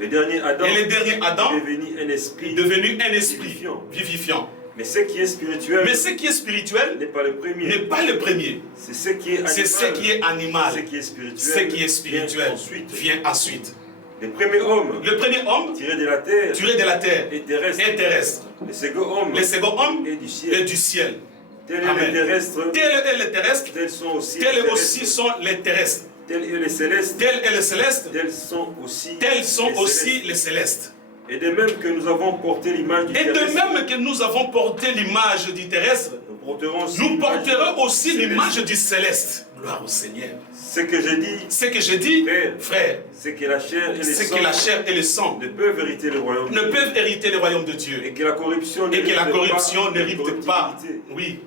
Le dernier Adam. Et le dernier Adam. Est devenu un esprit. Vivifiant. Mais ce qui est spirituel. N'est pas le premier. C'est ce qui est animal. Ce qui est spirituel. Vient ensuite. Le premier homme. Tiré de la terre. Et terrestre. Le second homme. Et du ciel. Tel est le terrestre. Tels aussi sont les terrestres. Tel est le céleste. Tel est le céleste. Tels sont aussi, Les célestes. Et de même que nous avons porté l'image du terrestre. Et de même que nous avons porté l'image du terrestre, nous porterons aussi l'image du céleste. Gloire au Seigneur. Ce que j'ai dit, frère, c'est que la chair et le sang ne peuvent hériter le royaume de Dieu. Et que la corruption n'hérite pas. Oui.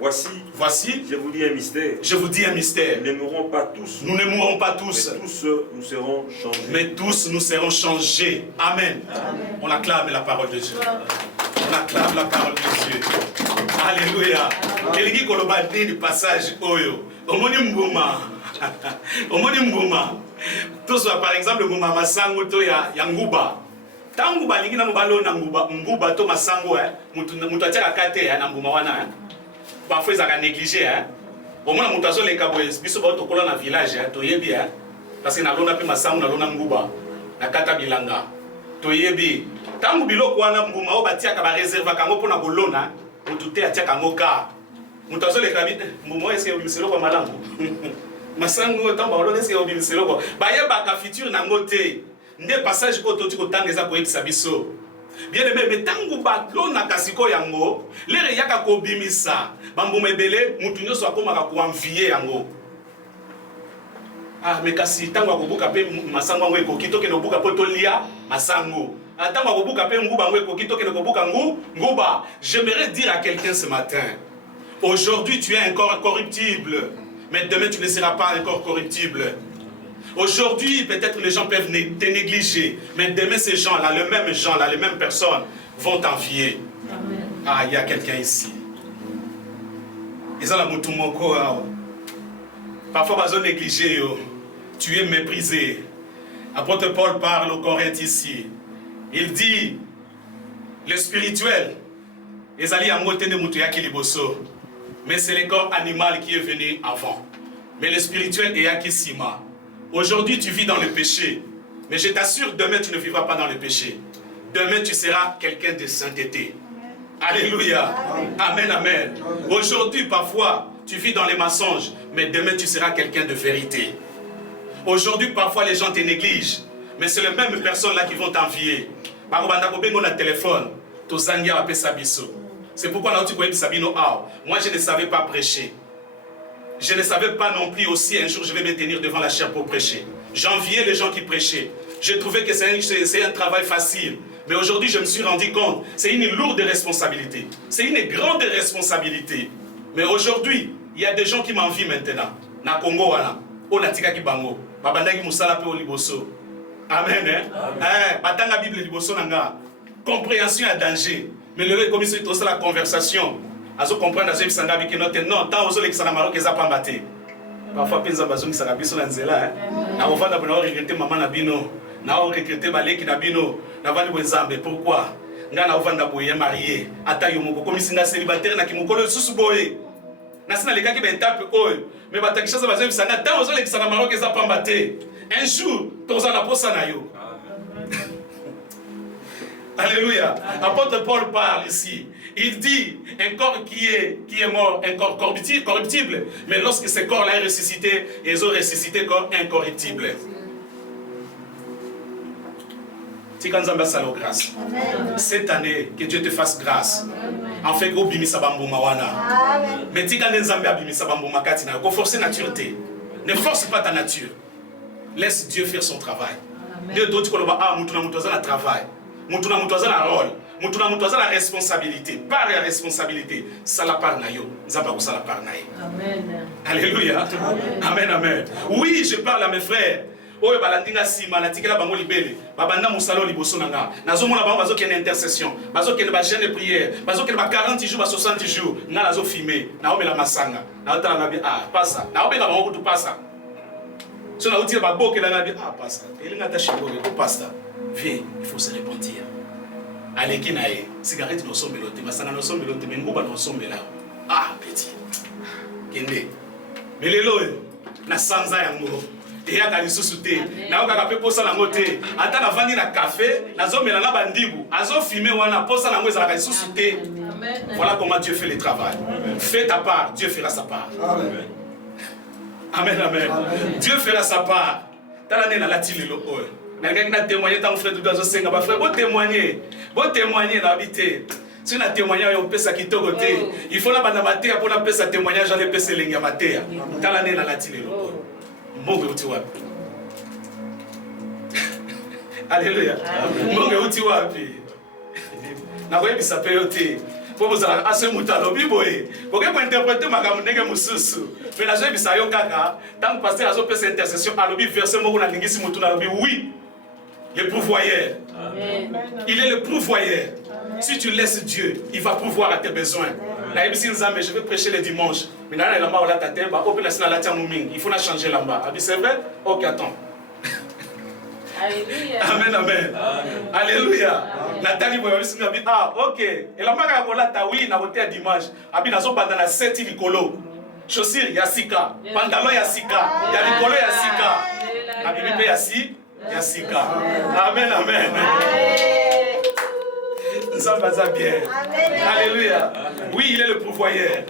Voici, je vous dis un mystère. Nous ne mourrons pas tous. Mais tous nous serons changés. Amen. On acclame la parole de Dieu. On acclame la parole de Dieu. Alléluia. Elingi koloba du passage oyo. Omoni mbuma. Tous par exemple le mbuma masango to ya nguba. Tangu balingi na balona nguba to masango mutu atia kate na mbuma wana. Parfois ils ont négligé au moins mutu azoleka boye biso ba tokola na village toyebi parce que na lona pe masango na lona nguba na kata bilanga toyebi tangu biloko wana mbuma o batia ka ba réserve kango pona kolona mutu te atia kango ka mutu azoleka bi mbuma ese obimiselo kwa malango masango tangu balona ese obimiselo kwa bayeba ka futur na ngote nde passage ko toti ko tangeza ko ebisa biso. Bien aimé, mais tangu batlo na kasiko yango, lere yaka ko bimisa, bambuma ebele mutu nyoso akomaka ko envier yango. Ah mais kasi tangu akobuka pe masango yango ekoki toke no buka poto lia masango. Tangu akobuka pe nguba yango ekoki toke no buka nguba. J'aimerais dire à quelqu'un ce matin, aujourd'hui tu es un corps corruptible, mais demain tu ne seras pas un corps corruptible. Aujourd'hui, peut-être les gens peuvent te négliger, mais demain, ces gens-là, les mêmes personnes, vont t'envier. Ah, il y a quelqu'un ici. Ils ont la moutoumoko. Parfois, ils ont négligé. Tu es méprisé. Apôtre Paul parle aux Corinthiens ici. Il dit, le spirituel, les alliés à moté de moutouya liboso. Mais c'est le corps animal qui est venu avant. Mais le spirituel est yakisima. Aujourd'hui, tu vis dans le péché. Mais je t'assure, demain, tu ne vivras pas dans le péché. Demain, tu seras quelqu'un de sainteté. Alléluia. Amen, amen. Aujourd'hui, parfois, tu vis dans les mensonges. Mais demain, tu seras quelqu'un de vérité. Aujourd'hui, parfois, les gens te négligent. Mais c'est les mêmes personnes-là qui vont t'envier. C'est pourquoi moi, je ne savais pas prêcher. Je ne savais pas non plus aussi, un jour je vais me tenir devant la chair pour prêcher. J'enviais les gens qui prêchaient. Je trouvais que c'est un travail facile. Mais aujourd'hui je me suis rendu compte, c'est une lourde responsabilité. C'est une grande responsabilité. Mais aujourd'hui, il y a des gens qui m'envient maintenant. Na Congo, on a tika ki bango. Babandaki musala pe oliboso. Amen. Batanga Bible liboso nanga. Compréhension à danger. Mais le comme c'est aussi la conversation. Azo comprendre azo bisanga biki note non tant ozo lekisa na maroke za pambate. Parfois penza bazongi sanga biso na nzela na ovanda bona regretter maman na bino na regretter baleki na bino na vali bwenzambe pourquoi nga na ovanda boye marié ata yo moko comme singa célibataire na kimokolo susu boye na sina lekaki ba étape oyo mais batakisha za bazongi bisanga tant ozo lekisa na maroke za pambate un jour toza na posa na yo. Alléluia. Apôtre Paul parle ici. Il dit, un corps qui est mort, un corps corruptible, mais lorsque ce corps-là est ressuscité, ils ont ressuscité corps incorruptible. Tikanzamba salo grâce. Cette année, que Dieu te fasse grâce. En fait, go bimisa bambuma wana. Mais tikanzamba bimisa bambuma katina. Go forcer natureté. Ne force pas ta nature. Laisse Dieu faire son travail. Dieu d'autres koloba ah mutuna mutoza na travail. Mutuna mutoza na rôle. Mutuna mutoza la responsabilité. Par la responsabilité, ça la part na yo. Nzamba ko ça la part na yo. Amen. Alléluia. Amen, amen. Oui, je parle à mes frères. Oyo balandinga sima na tikela bango libele. Babanda musalo liboso nanga. Nazomona bango bazo kene intercession. Bazo kene ba jeûne de prière. Bazo kene ba 40 jours ba 60 jours. Na lazo filmer. Na omela masanga. Na otala ngabi ah pasa. Na obenga bango kutu pasa. So na otila ba bokela ngabi ah pasa. Elinga ta shiboke ko pasta. Viens, il faut se repentir. Aleki nae, cigarette no sombelote, masanga no sombelote, menguba no sombela. Ah, petit. Kende. Mais lelo na sanza yango. Eya ka lisusu te. Na oka ka pe posa na ngote. Ata na vandi na café, na zomela na bandibu. Azo filmer wana posa na ngo ezala ka lisusu te. Voilà comment Dieu fait le travail. Fais ta part, Dieu fera sa part. Amen. Amen, amen. Dieu fera sa part. Dans l'année, la tile quelqu'un qui a témoigné, tant frère de Gazo Senga, frère, vous témoignez dans l'habité. Si on a témoigné, on peut s'acquitter au côté. Il faut la bande mater pour la paix, sa témoignage, j'allais payer les gars mater. Dans l'année, la tile Mbonge uti wapi. Alléluia. Mbonge uti wapi. Na koyebi sape yote. Pour vous à ce moutalo biboé. Pour que vous interprétez ma gamme nègre moussousou. Mais la joie bisa yo kaka. Tant que pasteur a fait cette intercession, à l'obi verset mo na lingisi mutu na lobi oui. Le pourvoyeur. Il est le pourvoyeur. Si tu laisses Dieu, il va pourvoir à tes besoins. Je vais prêcher le dimanche. Mais il faut changer là-bas. C'est vrai? Ok, attends. Alléluia. Amen, amen. Alléluia. Nathalie, ah, ok. Et la maga a oui, na voté à dimanche. Abi nazo bandana 7 likolo. Chaussures, yasika. Pantalon, yasika. Ya likolo, yasika. Abi bipe yasi, yasika. Amen, amen. Nous sommes pas bien. Alléluia. Oui, il est le pourvoyeur.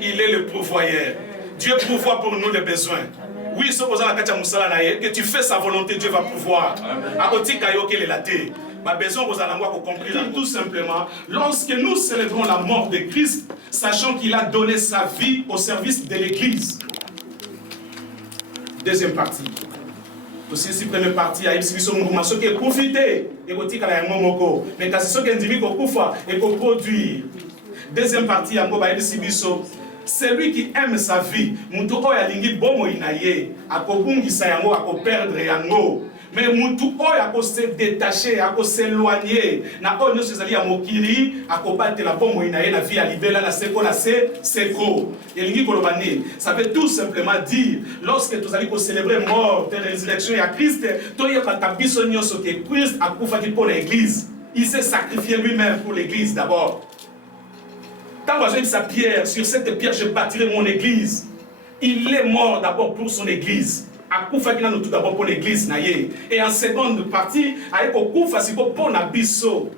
Il est le pourvoyeur. Dieu pourvoit pour nous les besoins. Oui, que tu fais sa volonté, Dieu va pouvoir. Ma besoin vous allez comprendre tout simplement. Lorsque nous célébrons la mort de Christ, sachant qu'il a donné sa vie au service de l'Église. Deuxième partie. Aussi, si première partie, il y a ce qui est profité. Mais quand c'est ce qui est dit qu'on et qu'on produit. Deuxième partie, il y a celui qui aime sa vie, mutu oyo alingi bomo inaye, akobungisa yango, akoperdre yango. Mais mutu oyo akose détacher, akose éloigner, na oyo nyonso ezali ya mokili, akobatela bomo inaye na vie alibela na seko na seko. Elingi koloba nini? Ça veut tout simplement dire, lorsque tu allons célébrer mort de résurrection à Christ, toyeba biso nyonso ke Christ akufaki pour l'église. Il s'est sacrifié lui-même pour l'église d'abord. Quand j'ai mis sa pierre, sur cette pierre, je bâtirai mon église. Il est mort d'abord pour son église. Akufakina nous tout d'abord pour l'église. Et en seconde partie, avec Okufa, c'est pour Nabiso.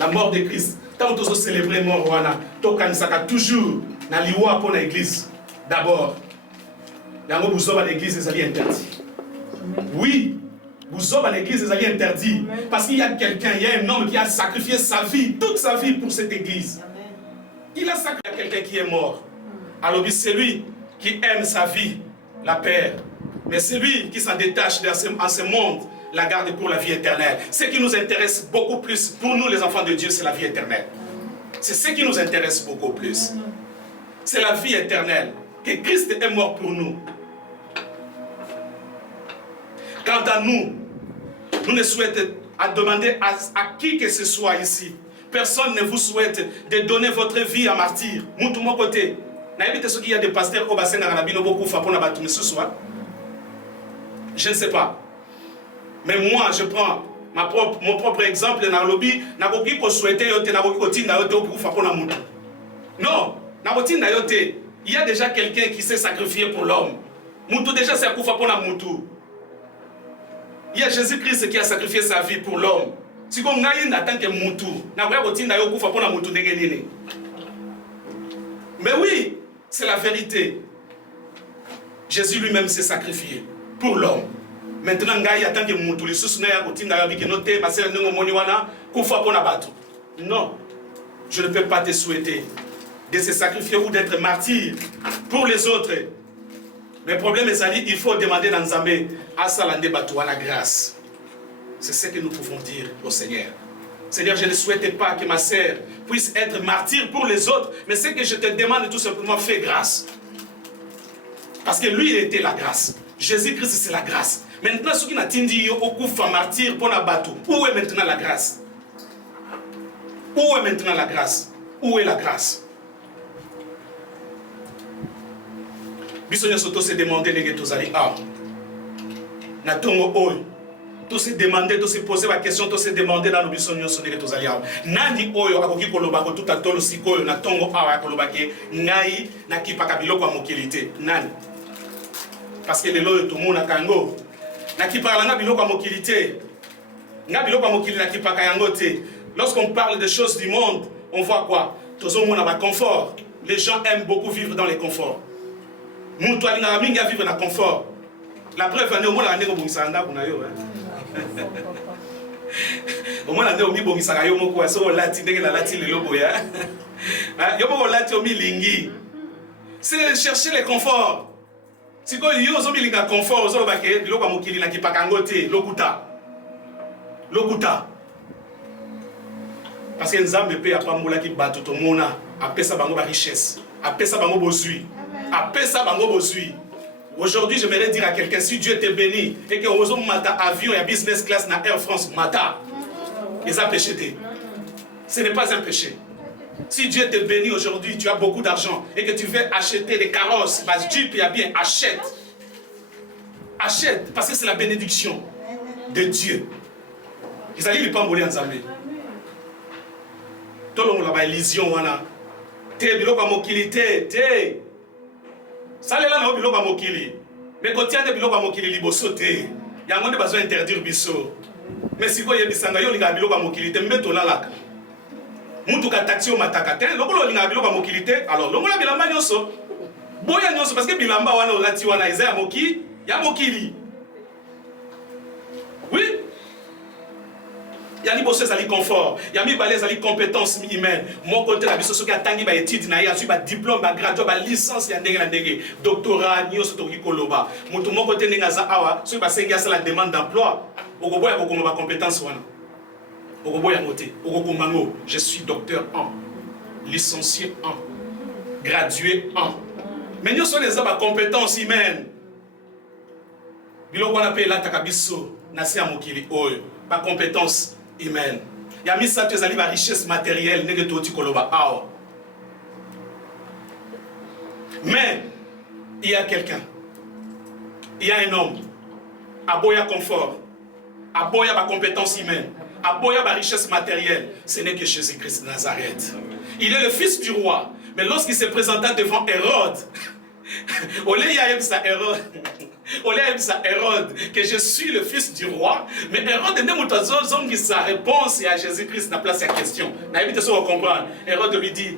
La mort de Christ. Tant que nous célébrons mort, nous toujours dans l'iwa pour l'église. D'abord, dans l'église, c'est interdit. Oui. Vous êtes à l'église, c'est interdit. Parce qu'il y a quelqu'un, il y a un homme qui a sacrifié sa vie, toute sa vie pour cette église. Il a sacrifié quelqu'un qui est mort. Alors c'est lui qui aime sa vie, la perd. Mais c'est lui qui s'en détache en ce monde, la garde pour la vie éternelle. Ce qui nous intéresse beaucoup plus, pour nous les enfants de Dieu, c'est la vie éternelle. C'est ce qui nous intéresse beaucoup plus. C'est la vie éternelle. Que Christ est mort pour nous. Quant à nous, nous ne souhaitons à demander à qui que ce soit ici. Personne ne vous souhaite de donner votre vie à martyr. Moi, de mon côté, il y a des pasteurs au bassin de beaucoup je ne sais pas. Mais moi, je prends mon propre exemple dans le lobby. Non, il y a déjà quelqu'un qui s'est sacrifié pour l'homme. Moutou déjà s'est sacrifié pour la moutou. Il y a Jésus-Christ qui a sacrifié sa vie pour l'homme. Si vous n'avez pas tant que moutou, mais oui, c'est la vérité. Jésus lui-même s'est sacrifié pour l'homme. Maintenant, tant que moutou, non, je ne peux pas te souhaiter de se sacrifier ou d'être martyr pour les autres. Mais le problème est qu'il faut demander dans Nzambé à Salande Batoua la grâce. C'est ce que nous pouvons dire au Seigneur. Seigneur, je ne souhaitais pas que ma sœur puisse être martyr pour les autres, mais ce que je te demande tout simplement, fais grâce. Parce que lui, il était la grâce. Jésus-Christ, c'est la grâce. Maintenant, ce qui n'a pas dit au martyr pour la bateau, où est maintenant la grâce? Où est maintenant la grâce? Où est la grâce? Bisogna sotto se demander les ghettos ali ah na tongo oy to se demander to se poser la question to se demander dans le bisogna so les ghettos ali ah nani oyo akoki koloba ko tout atolo sikoyo na tongo awa koloba ke ngai na kipaka biloko ya mokilité nani parce que lelo to mona kango na kipaka na biloko ya mokilité na biloko ya mokilité na kipaka yango te. Lorsqu'on parle des choses du monde, on voit quoi? Tozo mona ba confort. Les gens aiment beaucoup vivre dans les conforts. Mutu alingaka mingi vivre na confort. La preuve ane omona ndenge obongisaka ndako na yo. Omona ndenge omibongisaka yo moko so olati ndenge nalati lelo boya. Yo moko olati omilingi. C'est chercher le confort. Si ko yo ozomilinga confort ozoloba ke biloko ya mokili na kipaka yango te lokuta. Lokuta. Parce que Nzambe mpe apambolaki bato tomona apesa bango ba richesse, apesa bango bozwi. Apesa bango bozwi. Aujourd'hui, j'aimerais dire à quelqu'un, si Dieu te bénit et que vous mata avion et business class na Air France, mata, ils ont péché. Ce n'est pas un péché. Si Dieu te bénit aujourd'hui, tu as beaucoup d'argent et que tu veux acheter des carrosses, bah, Dieu peut bien, achète. Achète, parce que c'est la bénédiction de Dieu. Ils allaient lui pas mourir en Zambie. Tout le monde là-bas, illusion, wana. Te biloko mokili te. Salela na biloko mokili. Mais quand tu as des biloko mokili liboso te. Yango ne besoin interdire biso. Mais si ko yebisanga yo linga biloko mokili te mbeto lalaka. Mutu ka taxi o mataka te. Lokolo linga biloko mokili te. Alors longola bilamba nyoso. Boya nyoso parce que bilamba wana olati wana eza ya mokili. Oui. Il y a des confort, il y a des compétences humaines. Mon côté, la biso qui a tangi ba étude na ya su ba diplôme, ba graduat, ba licence ya ndenge na ndenge, doctorat, nyoso to koloba. Mutu mon côté ndenge za awa, su ba sengi la demande d'emploi. Ogobo ya kokoma ba compétence wana. Ogobo ya ngote, ogokomango, je suis docteur 1, licencié 1, gradué 1. Mais nyoso les ba compétences humaines. Biloko wana pe la takabiso na se amokili oyo, ba compétences humaine. Il y a mis ça, tu as la richesse matérielle, mais il y a quelqu'un, il y a un homme, à boya confort, à boya ma compétence humaine, à boya ma richesse matérielle, ce n'est que Jésus-Christ de Nazareth. Il est le fils du roi, mais lorsqu'il se présenta devant Hérode, Hérode, que je suis le fils du roi, mais Hérode ne sa réponse à Jésus-Christ n'a place à question. Hérode lui dit,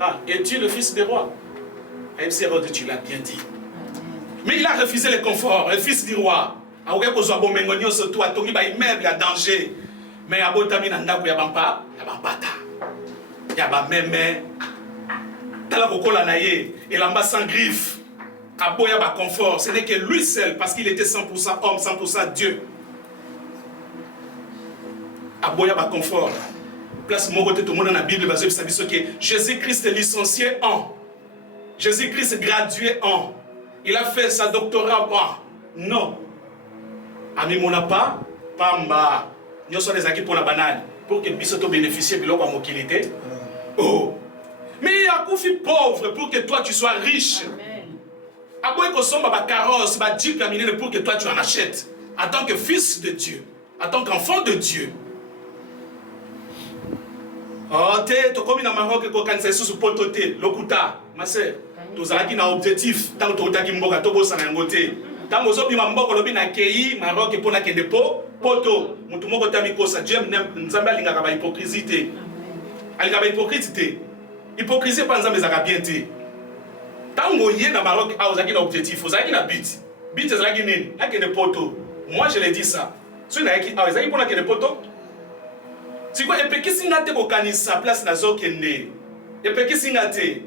ah, es-tu le fils du roi? Hérode, tu l'as bien dit. Mais il a refusé le confort, le fils du roi. Il y a danger. Mais il y a il y a sans griffe. Aboya ba confort, ce n'est que lui seul, parce qu'il était 100% homme, 100% Dieu. Aboya ba confort. Place mon côté, tout le monde dans la Bible, que Jésus-Christ est licencié en. Jésus-Christ est gradué en. Il a fait sa doctorat en. Non. Ami mon pas, pamba. Nous sommes des acquis pour la banane. Pour que Bissoto bénéficie de l'eau mobilité. Oh. Mais il y a un fils pauvre pour que toi tu sois riche. Aboy ko somba ba carrosse, ba jeep pour que toi tu en achètes. En tant que fils de Dieu, en tant qu'enfant de Dieu. Oh, tu comme dans Maroc ko kanisa sous pototé, lokuta, ma sœur. Tu zalaki na objectif, tant to taki mboka to bosa na ngote. Tant ozo bima mboko lobi na kei Maroc pour na kende poto. Mutu moko tami kosa Dieu nzambe alingaka ba hypocrisie. Alingaka ba hypocrisie. Hypocrisie pas nzambe zaka bien te. Tango yé na Maroc a ozaki na objectif, ozaki na but. But ezalaki nini? Na kende poto. Moi je l'ai dit ça. So na yaki a ezaki pona kende poto. Si quoi epeki singa te ko kanisa place na zo kende. Epeki singa te.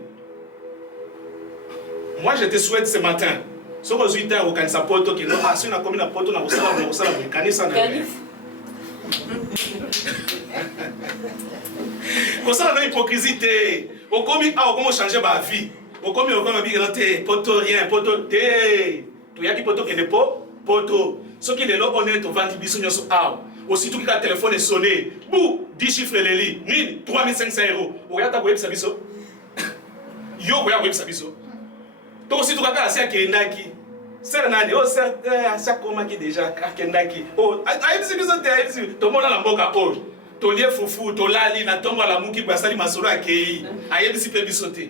Moi je te souhaite ce matin. So ko zuita ko kanisa poto ke no asu na komi na poto na kosala kanisa na. Kosala na hypocrisie te. Okomi a okomo changer ba vie. Okomi okomo bi te poto rien poto te. To yaki poto ke ne poto. Ce qui est là honnête au venti biso nyoso a. Aussitôt que le téléphone est sonné, bouh, 10 chiffres les lits, 3500 €. Regarde ta web sabiso. Yo regarde web sabiso. Donc aussitôt que la c'est qui naki. C'est nani oh c'est ça comment qui déjà naki. Oh, aïe biso te aïe to mona la mboka oh. To lie fufu, to lali na tomba la muki kwa sali masoro akei. Aïe biso te.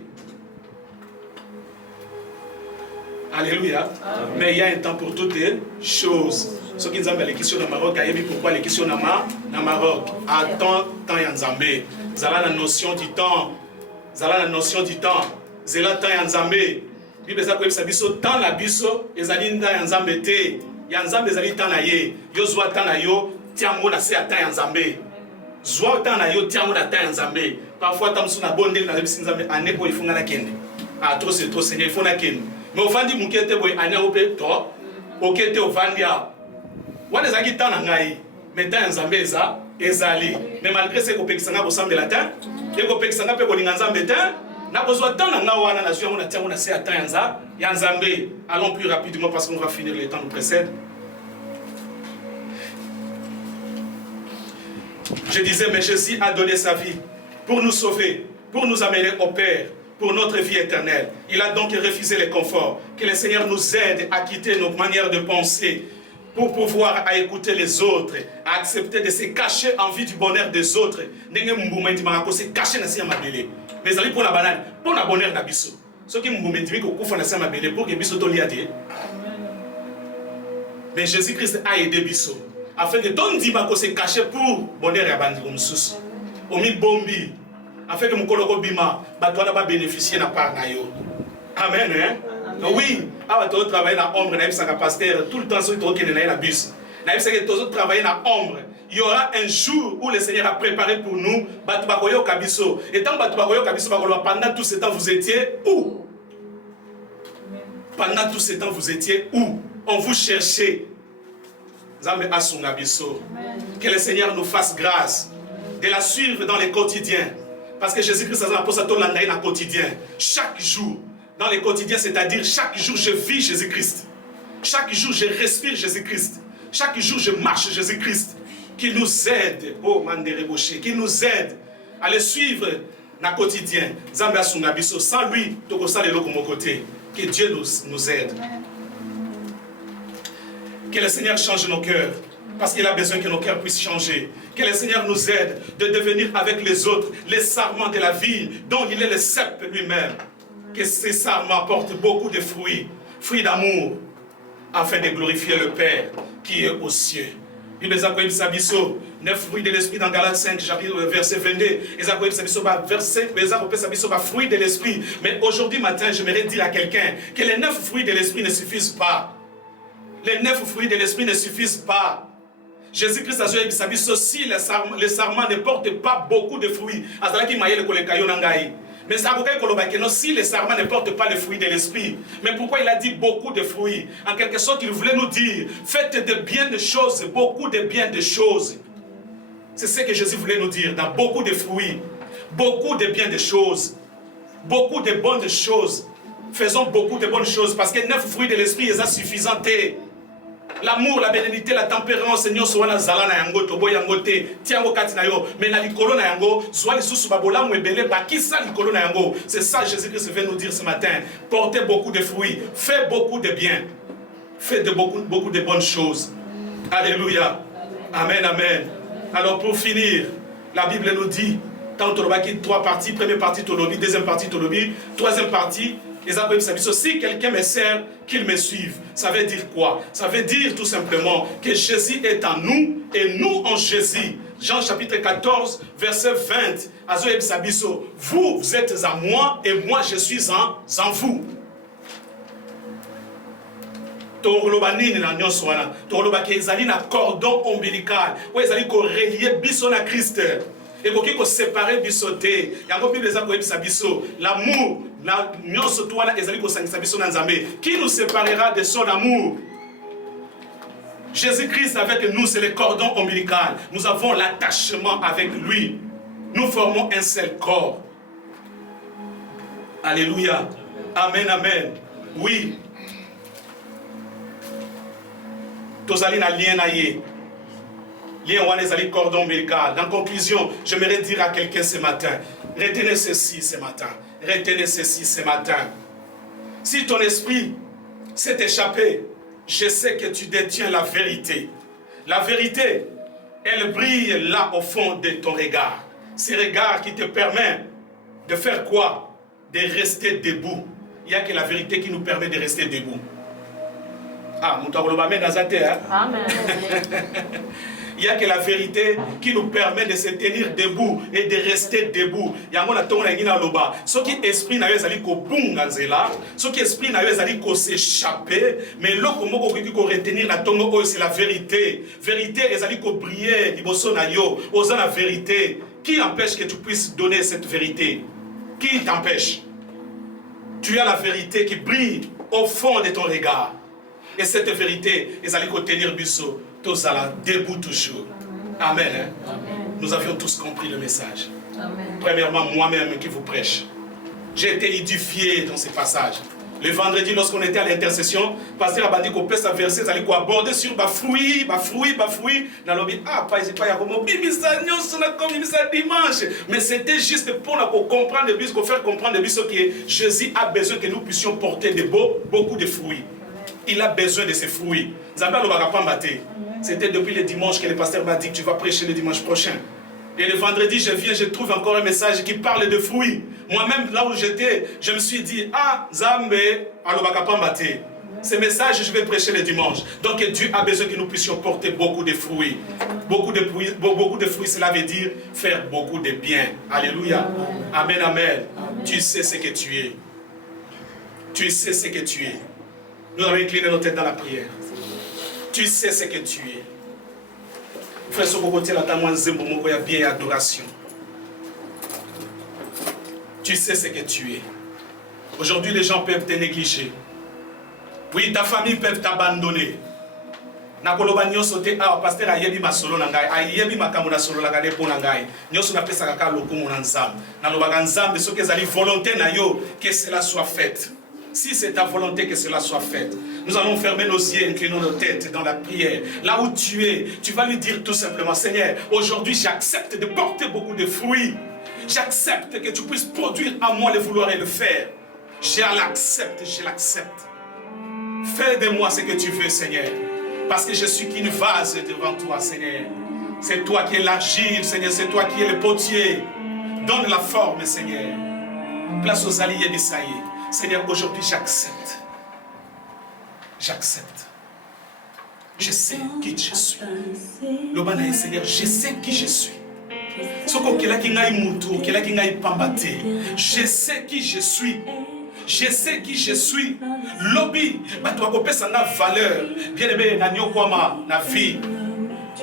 Alléluia. Mais il y a un temps pour toutes les choses. Ceux qui nous ont les questions dans Maroc, pourquoi les questions dans Maroc? Attends, temps Yanzambé. Vous avez la notion du temps. Vous avez la notion du temps. Vous avez la temps Yanzambé. Bible eza koyebisa biso temps na biso ezali nda ya Nzambe te. Ya Nzambe ezali temps na ye. Yo zwa temps na yo tiango na se ya temps ya Nzambe. Zwa temps na yo tiango na temps ya Nzambe. Parfois temps musu na bondeli na lebisi Nzambe ane ko ifunga na kende. Ah trop c'est trop Seigneur, il faut na kende. Mais ovandi mukete boy ane ope to. Okete ovandi a. Wana ezaki temps na ngai. Mais temps ya Nzambe eza ezali. Mais malgré ce ko pekisanga ko sambela temps, et ko pekisanga pe ko linga Nzambe temps. Na besoin de temps na suya on a tiens on a c'est à temps ya Nzambe. Allons plus rapidement parce qu'on va finir, le temps nous précède. Je disais, mais Jésus a donné sa vie pour nous sauver, pour nous amener au Père, pour notre vie éternelle. Il a donc refusé les conforts. Que le Seigneur nous aide à quitter nos manières de penser pour pouvoir à écouter les autres, à accepter de se cacher en vue du bonheur des autres. Nenge mbuma ndima ko se cacher na si mabele. Mais ali pour la banane, pour la bonheur na biso. Ce qui mbuma ndimi ko kufa na si mabele pour que biso to liate. Mais Jésus-Christ a aidé biso afin que ton ndima ko se cacher pour bonheur ya bandi mususu. Omi bombi afin que mukolo bima batwana ba bénéficier na part na yo. Amen hein. Oui, ah tu travailler dans l'ombre, na ibisa pasteur tout le temps sur toi qui est dans la bus. Na ibisa que tu travailler dans l'ombre. Il y aura un jour où le Seigneur a préparé pour nous batubakoyo kabiso. Et tant batubakoyo kabiso pendant tout ce temps vous étiez où? Pendant tout ce temps vous étiez où? On vous cherchait. Zambe asunga biso. Que le Seigneur nous fasse grâce de la suivre dans les quotidiens. Parce que Jésus-Christ a posé dans le quotidien. Chaque jour. Dans les quotidiens, c'est-à-dire chaque jour je vis Jésus-Christ. Chaque jour je respire Jésus-Christ. Chaque jour je marche Jésus-Christ. Qu'il nous aide, oh Mandereboshe, qu'il nous aide à le suivre dans le quotidien. Zambia Sungabiso, sans lui, Tokosa de l'autre côté. Que Dieu nous aide. Que le Seigneur change nos cœurs. Parce qu'il a besoin que nos cœurs puissent changer. Que le Seigneur nous aide de devenir avec les autres les sarments de la vie dont il est le cep lui-même. Que ces sarments portent beaucoup de fruits, fruits d'amour, afin de glorifier le Père qui est aux cieux. Il les a coupés sabiso, 9 fruits de l'esprit dans Galates 5, verset 22. Ils ont coupé sabiso, verset, ils ont coupé sabiso, fruits de l'esprit. Mais aujourd'hui matin, j'aimerais dire à quelqu'un que les 9 fruits de l'esprit ne suffisent pas. Les 9 fruits de l'esprit ne suffisent pas. Jésus-Christ a dit sabiso, si les sarments ne portent pas beaucoup de fruits, mais ça si les sarments ne portent pas les fruits de l'esprit. Mais pourquoi il a dit beaucoup de fruits? En quelque sorte, il voulait nous dire, faites de bien de choses, beaucoup de bien de choses. C'est ce que Jésus voulait nous dire, dans beaucoup de fruits, beaucoup de bien de choses, beaucoup de bonnes choses. Faisons beaucoup de bonnes choses, parce que 9 fruits de l'esprit, ils sont suffisants. L'amour, la bénédiction, la tempérance, Seigneur, soit la zala na yango, tobo yango te, tiango kati na yo, mais na likolo na yango, soit les sous babola mwebele, bakisa likolo na yango. C'est ça Jésus-Christ veut nous dire ce matin. Portez beaucoup de fruits, faites beaucoup de bien, faites beaucoup de bonnes choses. Alléluia. Amen, amen. Alors pour finir, la Bible nous dit, tant tolobaki 3 parties, première partie tolobi, deuxième partie tolobi, troisième partie. Si quelqu'un me sert, qu'il me suive. Ça veut dire quoi? Ça veut dire tout simplement que Jésus est en nous et nous en Jésus. Jean chapitre 14, verset 20. Vous êtes en moi et moi je suis en vous. Torolobanini na nyonso wana. Torolobaki ezali na cordon ombilical. Ou ezali ko relier biso na Christ. Et pour qu'il séparer biso te. Yango Bible eza ko ebisa biso. L'amour qui nous séparera de son amour? Jésus-Christ avec nous, c'est le cordon ombilical. Nous avons l'attachement avec lui. Nous formons un seul corps. Alléluia. Amen, amen. Oui. Tozali na lien na ye. Lien wana ezali cordon ombilical. En conclusion, j'aimerais dire à quelqu'un ce matin, retenez ceci ce matin. Retenez ceci ce matin. Si ton esprit s'est échappé, je sais que tu détiens la vérité. La vérité, elle brille là au fond de ton regard. Ce regard qui te permet de faire quoi? De rester debout. Il n'y a que la vérité qui nous permet de rester debout. Ah, Amen. Il n'y a que la vérité qui nous permet de se tenir debout et de rester debout. Ce qui esprit n'a pas ko bunga nzela, ce qui esprit n'a pas ko s'échapper, mais l'okomoko ko retenir na tongo c'est la vérité. Vérité ezali ko briller liboso na yo, oza la vérité. Qui empêche que tu puisses donner cette vérité? Qui t'empêche? Tu as la vérité qui brille au fond de ton regard. Et cette vérité, ezali ko tenir biso. Debout toujours. Amen. Hein? Amen. Nous avions tous compris le message. Amen. Premièrement, moi-même qui vous prêche. J'ai été édifié dans ces passages. Le vendredi, lorsqu'on était à l'intercession, pasteur a dit qu'on peut s'averser, il allait aborder sur fruit. Dimanche. Mais c'était juste pour comprendre, pour faire comprendre que Jésus a besoin que nous puissions porter beaucoup de fruits. Il a besoin de ces fruits. C'était depuis le dimanche que le pasteur m'a dit que tu vas prêcher le dimanche prochain. Et le vendredi, je trouve encore un message qui parle de fruits. Moi-même, là où j'étais, je me suis dit, ah, Zambe, ce message, je vais prêcher le dimanche. Donc Dieu a besoin que nous puissions porter beaucoup de fruits. Beaucoup de fruits, cela veut dire faire beaucoup de bien. Alléluia. Amen, amen. Tu sais ce que tu es. Tu sais ce que tu es. Nous allons incliner nos têtes dans la prière. Tu sais ce que tu es. Frère Sokokotia, la tamoine Zembomo, il y a bien adoration. Tu sais ce que tu es. Aujourd'hui, les gens peuvent te négliger. Oui, ta famille peut t'abandonner. Nakoloba nyoso te a pasteur ayebi masolo na ngai ayebi makambo na solo la kade po na ngai nyoso na pesa kaka lokumu na nzambe na lobaka nzambe soki ezali volonté na yo que cela soit fait. Si c'est ta volonté que cela soit fait, nous allons fermer nos yeux, inclinons nos têtes dans la prière. Là où tu es, tu vas lui dire tout simplement, Seigneur, aujourd'hui j'accepte de porter beaucoup de fruits. J'accepte que tu puisses produire à moi le vouloir et le faire. Je l'accepte. Fais de moi ce que tu veux, Seigneur. Parce que je suis qu'une vase devant toi, Seigneur. C'est toi qui es l'argile, Seigneur. C'est toi qui es le potier. Donne la forme, Seigneur. Place aux alliés d'Isaïe. Seigneur, aujourd'hui j'accepte. J'accepte. Je sais qui je suis. Le Seigneur, je sais qui je suis. Je sais qui je suis. Je sais qui je suis. Lobby, tu as une valeur. Bien aimé, na vie.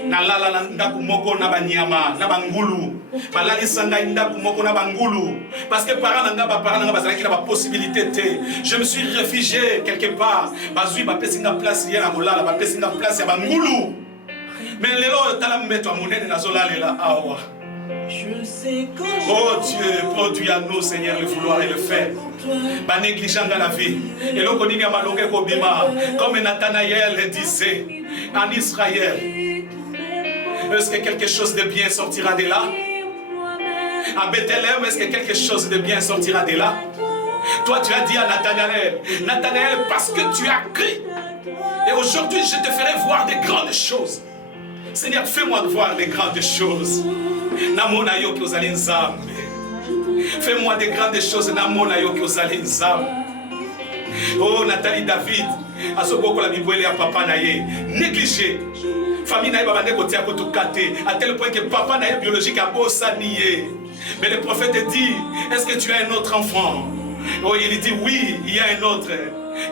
Na lala na ndaku moko na banyama na bangulu malali sanga ndaku moko na bangulu parce que parents nanga bazalaki na ba possibilité te. Je me suis réfugié quelque part bazui ba pesinga place ya na kolala ba pesinga place ya bangulu mais lelo tala mbeto amunene na zolalela awa. Oh Dieu, produis à nous, Seigneur, le vouloir et le faire. Pas négligeant dans la vie. Et l'on connaît comme Nathanaël disait en Israël. Est-ce que quelque chose de bien sortira de là? À Bethléem, est-ce que quelque chose de bien sortira de là? Toi, tu as dit à Nathanaël, Nathanaël, parce que tu as crié. Et aujourd'hui, je te ferai voir de grandes choses. Seigneur, fais-moi voir de grandes choses. Namona yo ki ozali nzambe. Fais-moi de grandes choses. Namona yo ki ozali nzambe. Oh, Nathalie David, asoboko la bibwele ya papa na ye. Négligé. Famille na ye babande kotia kotukate. À tel point que papa na ye biologique a bossa nié. Mais le prophète dit, est-ce que tu as un autre enfant? Oh, il dit oui, il y a un autre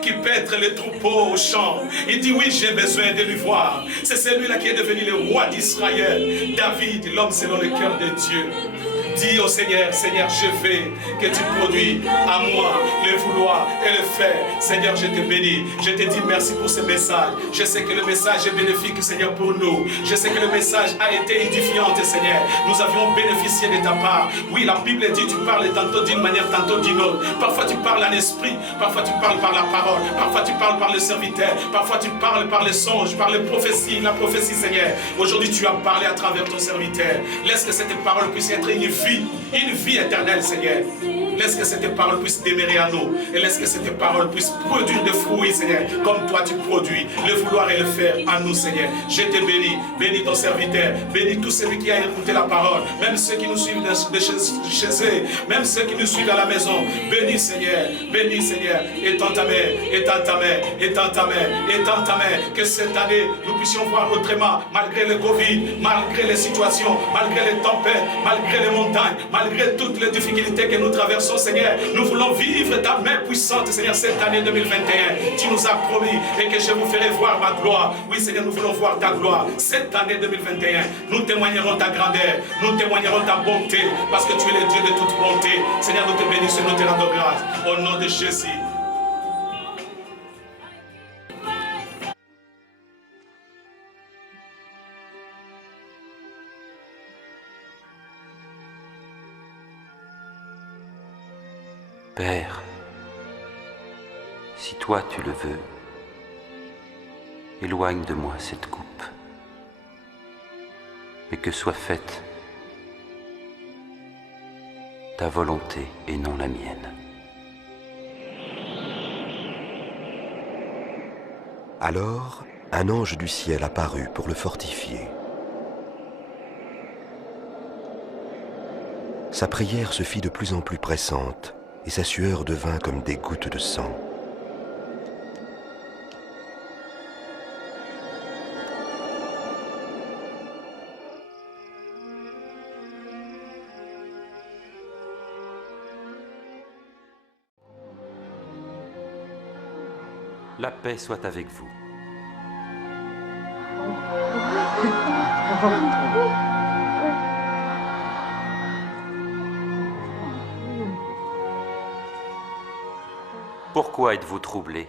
qui pètre les troupeaux au champ. Il dit oui, j'ai besoin de lui voir. C'est celui-là qui est devenu le roi d'Israël. David, l'homme selon le cœur de Dieu. Dis au Seigneur, Seigneur, je veux que tu produis à moi le vouloir et le faire. Seigneur, je te bénis. Je te dis merci pour ce message. Je sais que le message est bénéfique, Seigneur, pour nous. Je sais que le message a été édifiant, Seigneur. Nous avions bénéficié de ta part. Oui, la Bible dit, tu parles tantôt d'une manière, tantôt d'une autre. Parfois, tu parles en esprit. Parfois, tu parles par la parole. Parfois, tu parles par le serviteur. Parfois, tu parles par les songes, par les prophéties. La prophétie, Seigneur. Aujourd'hui, tu as parlé à travers ton serviteur. Laisse que cette parole puisse être une vie éternelle, Seigneur. Laisse que cette parole puisse demeurer à nous. Et laisse que cette parole puisse produire des fruits, Seigneur, comme toi tu produis. Le vouloir et le faire en nous, Seigneur. Je te bénis. Bénis ton serviteur. Bénis tous ceux qui a écouté la parole. Même ceux qui nous suivent de chez eux. Même ceux qui nous suivent à la maison. Bénis, Seigneur. Bénis, Seigneur. Étends ta main. Étends ta main. Étends ta main. Étends ta main. Que cette année, nous puissions voir autrement, malgré le Covid, malgré les situations, malgré les tempêtes, malgré les montagnes, malgré toutes les difficultés que nous traversons, Seigneur. Nous voulons vivre ta main puissante, Seigneur, cette année 2021. Tu nous as promis et que je vous ferai voir ma gloire. Oui, Seigneur, nous voulons voir ta gloire. Cette année 2021, nous témoignerons ta grandeur, nous témoignerons ta bonté, parce que tu es le Dieu de toute bonté. Seigneur, nous te bénissons, nous te rendons grâce. Au nom de Jésus. Père, si toi tu le veux, éloigne de moi cette coupe, mais que soit faite ta volonté et non la mienne. Alors, un ange du ciel apparut pour le fortifier. Sa prière se fit de plus en plus pressante, et sa sueur devint comme des gouttes de sang. La paix soit avec vous. Pourquoi êtes-vous troublés?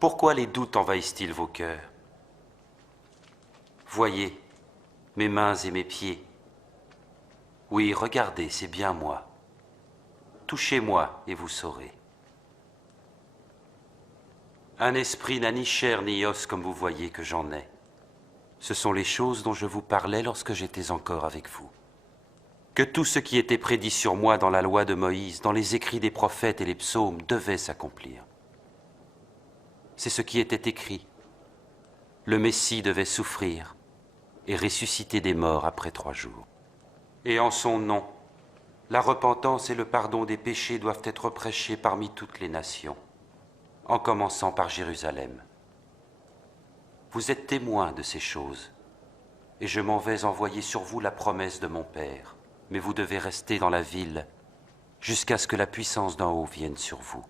Pourquoi les doutes envahissent-ils vos cœurs? Voyez mes mains et mes pieds. Oui, regardez, c'est bien moi. Touchez-moi et vous saurez. Un esprit n'a ni chair ni os comme vous voyez que j'en ai. Ce sont les choses dont je vous parlais lorsque j'étais encore avec vous. Que tout ce qui était prédit sur moi dans la loi de Moïse, dans les écrits des prophètes et les psaumes, devait s'accomplir. C'est ce qui était écrit. Le Messie devait souffrir et ressusciter des morts après 3 jours. Et en son nom, la repentance et le pardon des péchés doivent être prêchés parmi toutes les nations, en commençant par Jérusalem. Vous êtes témoins de ces choses, et je m'en vais envoyer sur vous la promesse de mon Père. Mais vous devez rester dans la ville jusqu'à ce que la puissance d'en haut vienne sur vous.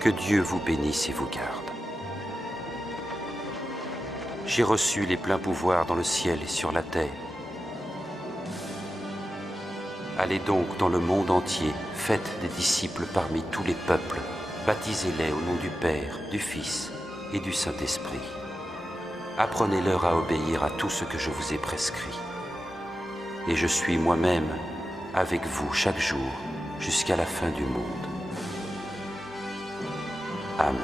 Que Dieu vous bénisse et vous garde. J'ai reçu les pleins pouvoirs dans le ciel et sur la terre. Allez donc dans le monde entier, faites des disciples parmi tous les peuples, baptisez-les au nom du Père, du Fils et du Saint-Esprit. Apprenez-leur à obéir à tout ce que je vous ai prescrit. Et je suis moi-même avec vous chaque jour jusqu'à la fin du monde. Amen.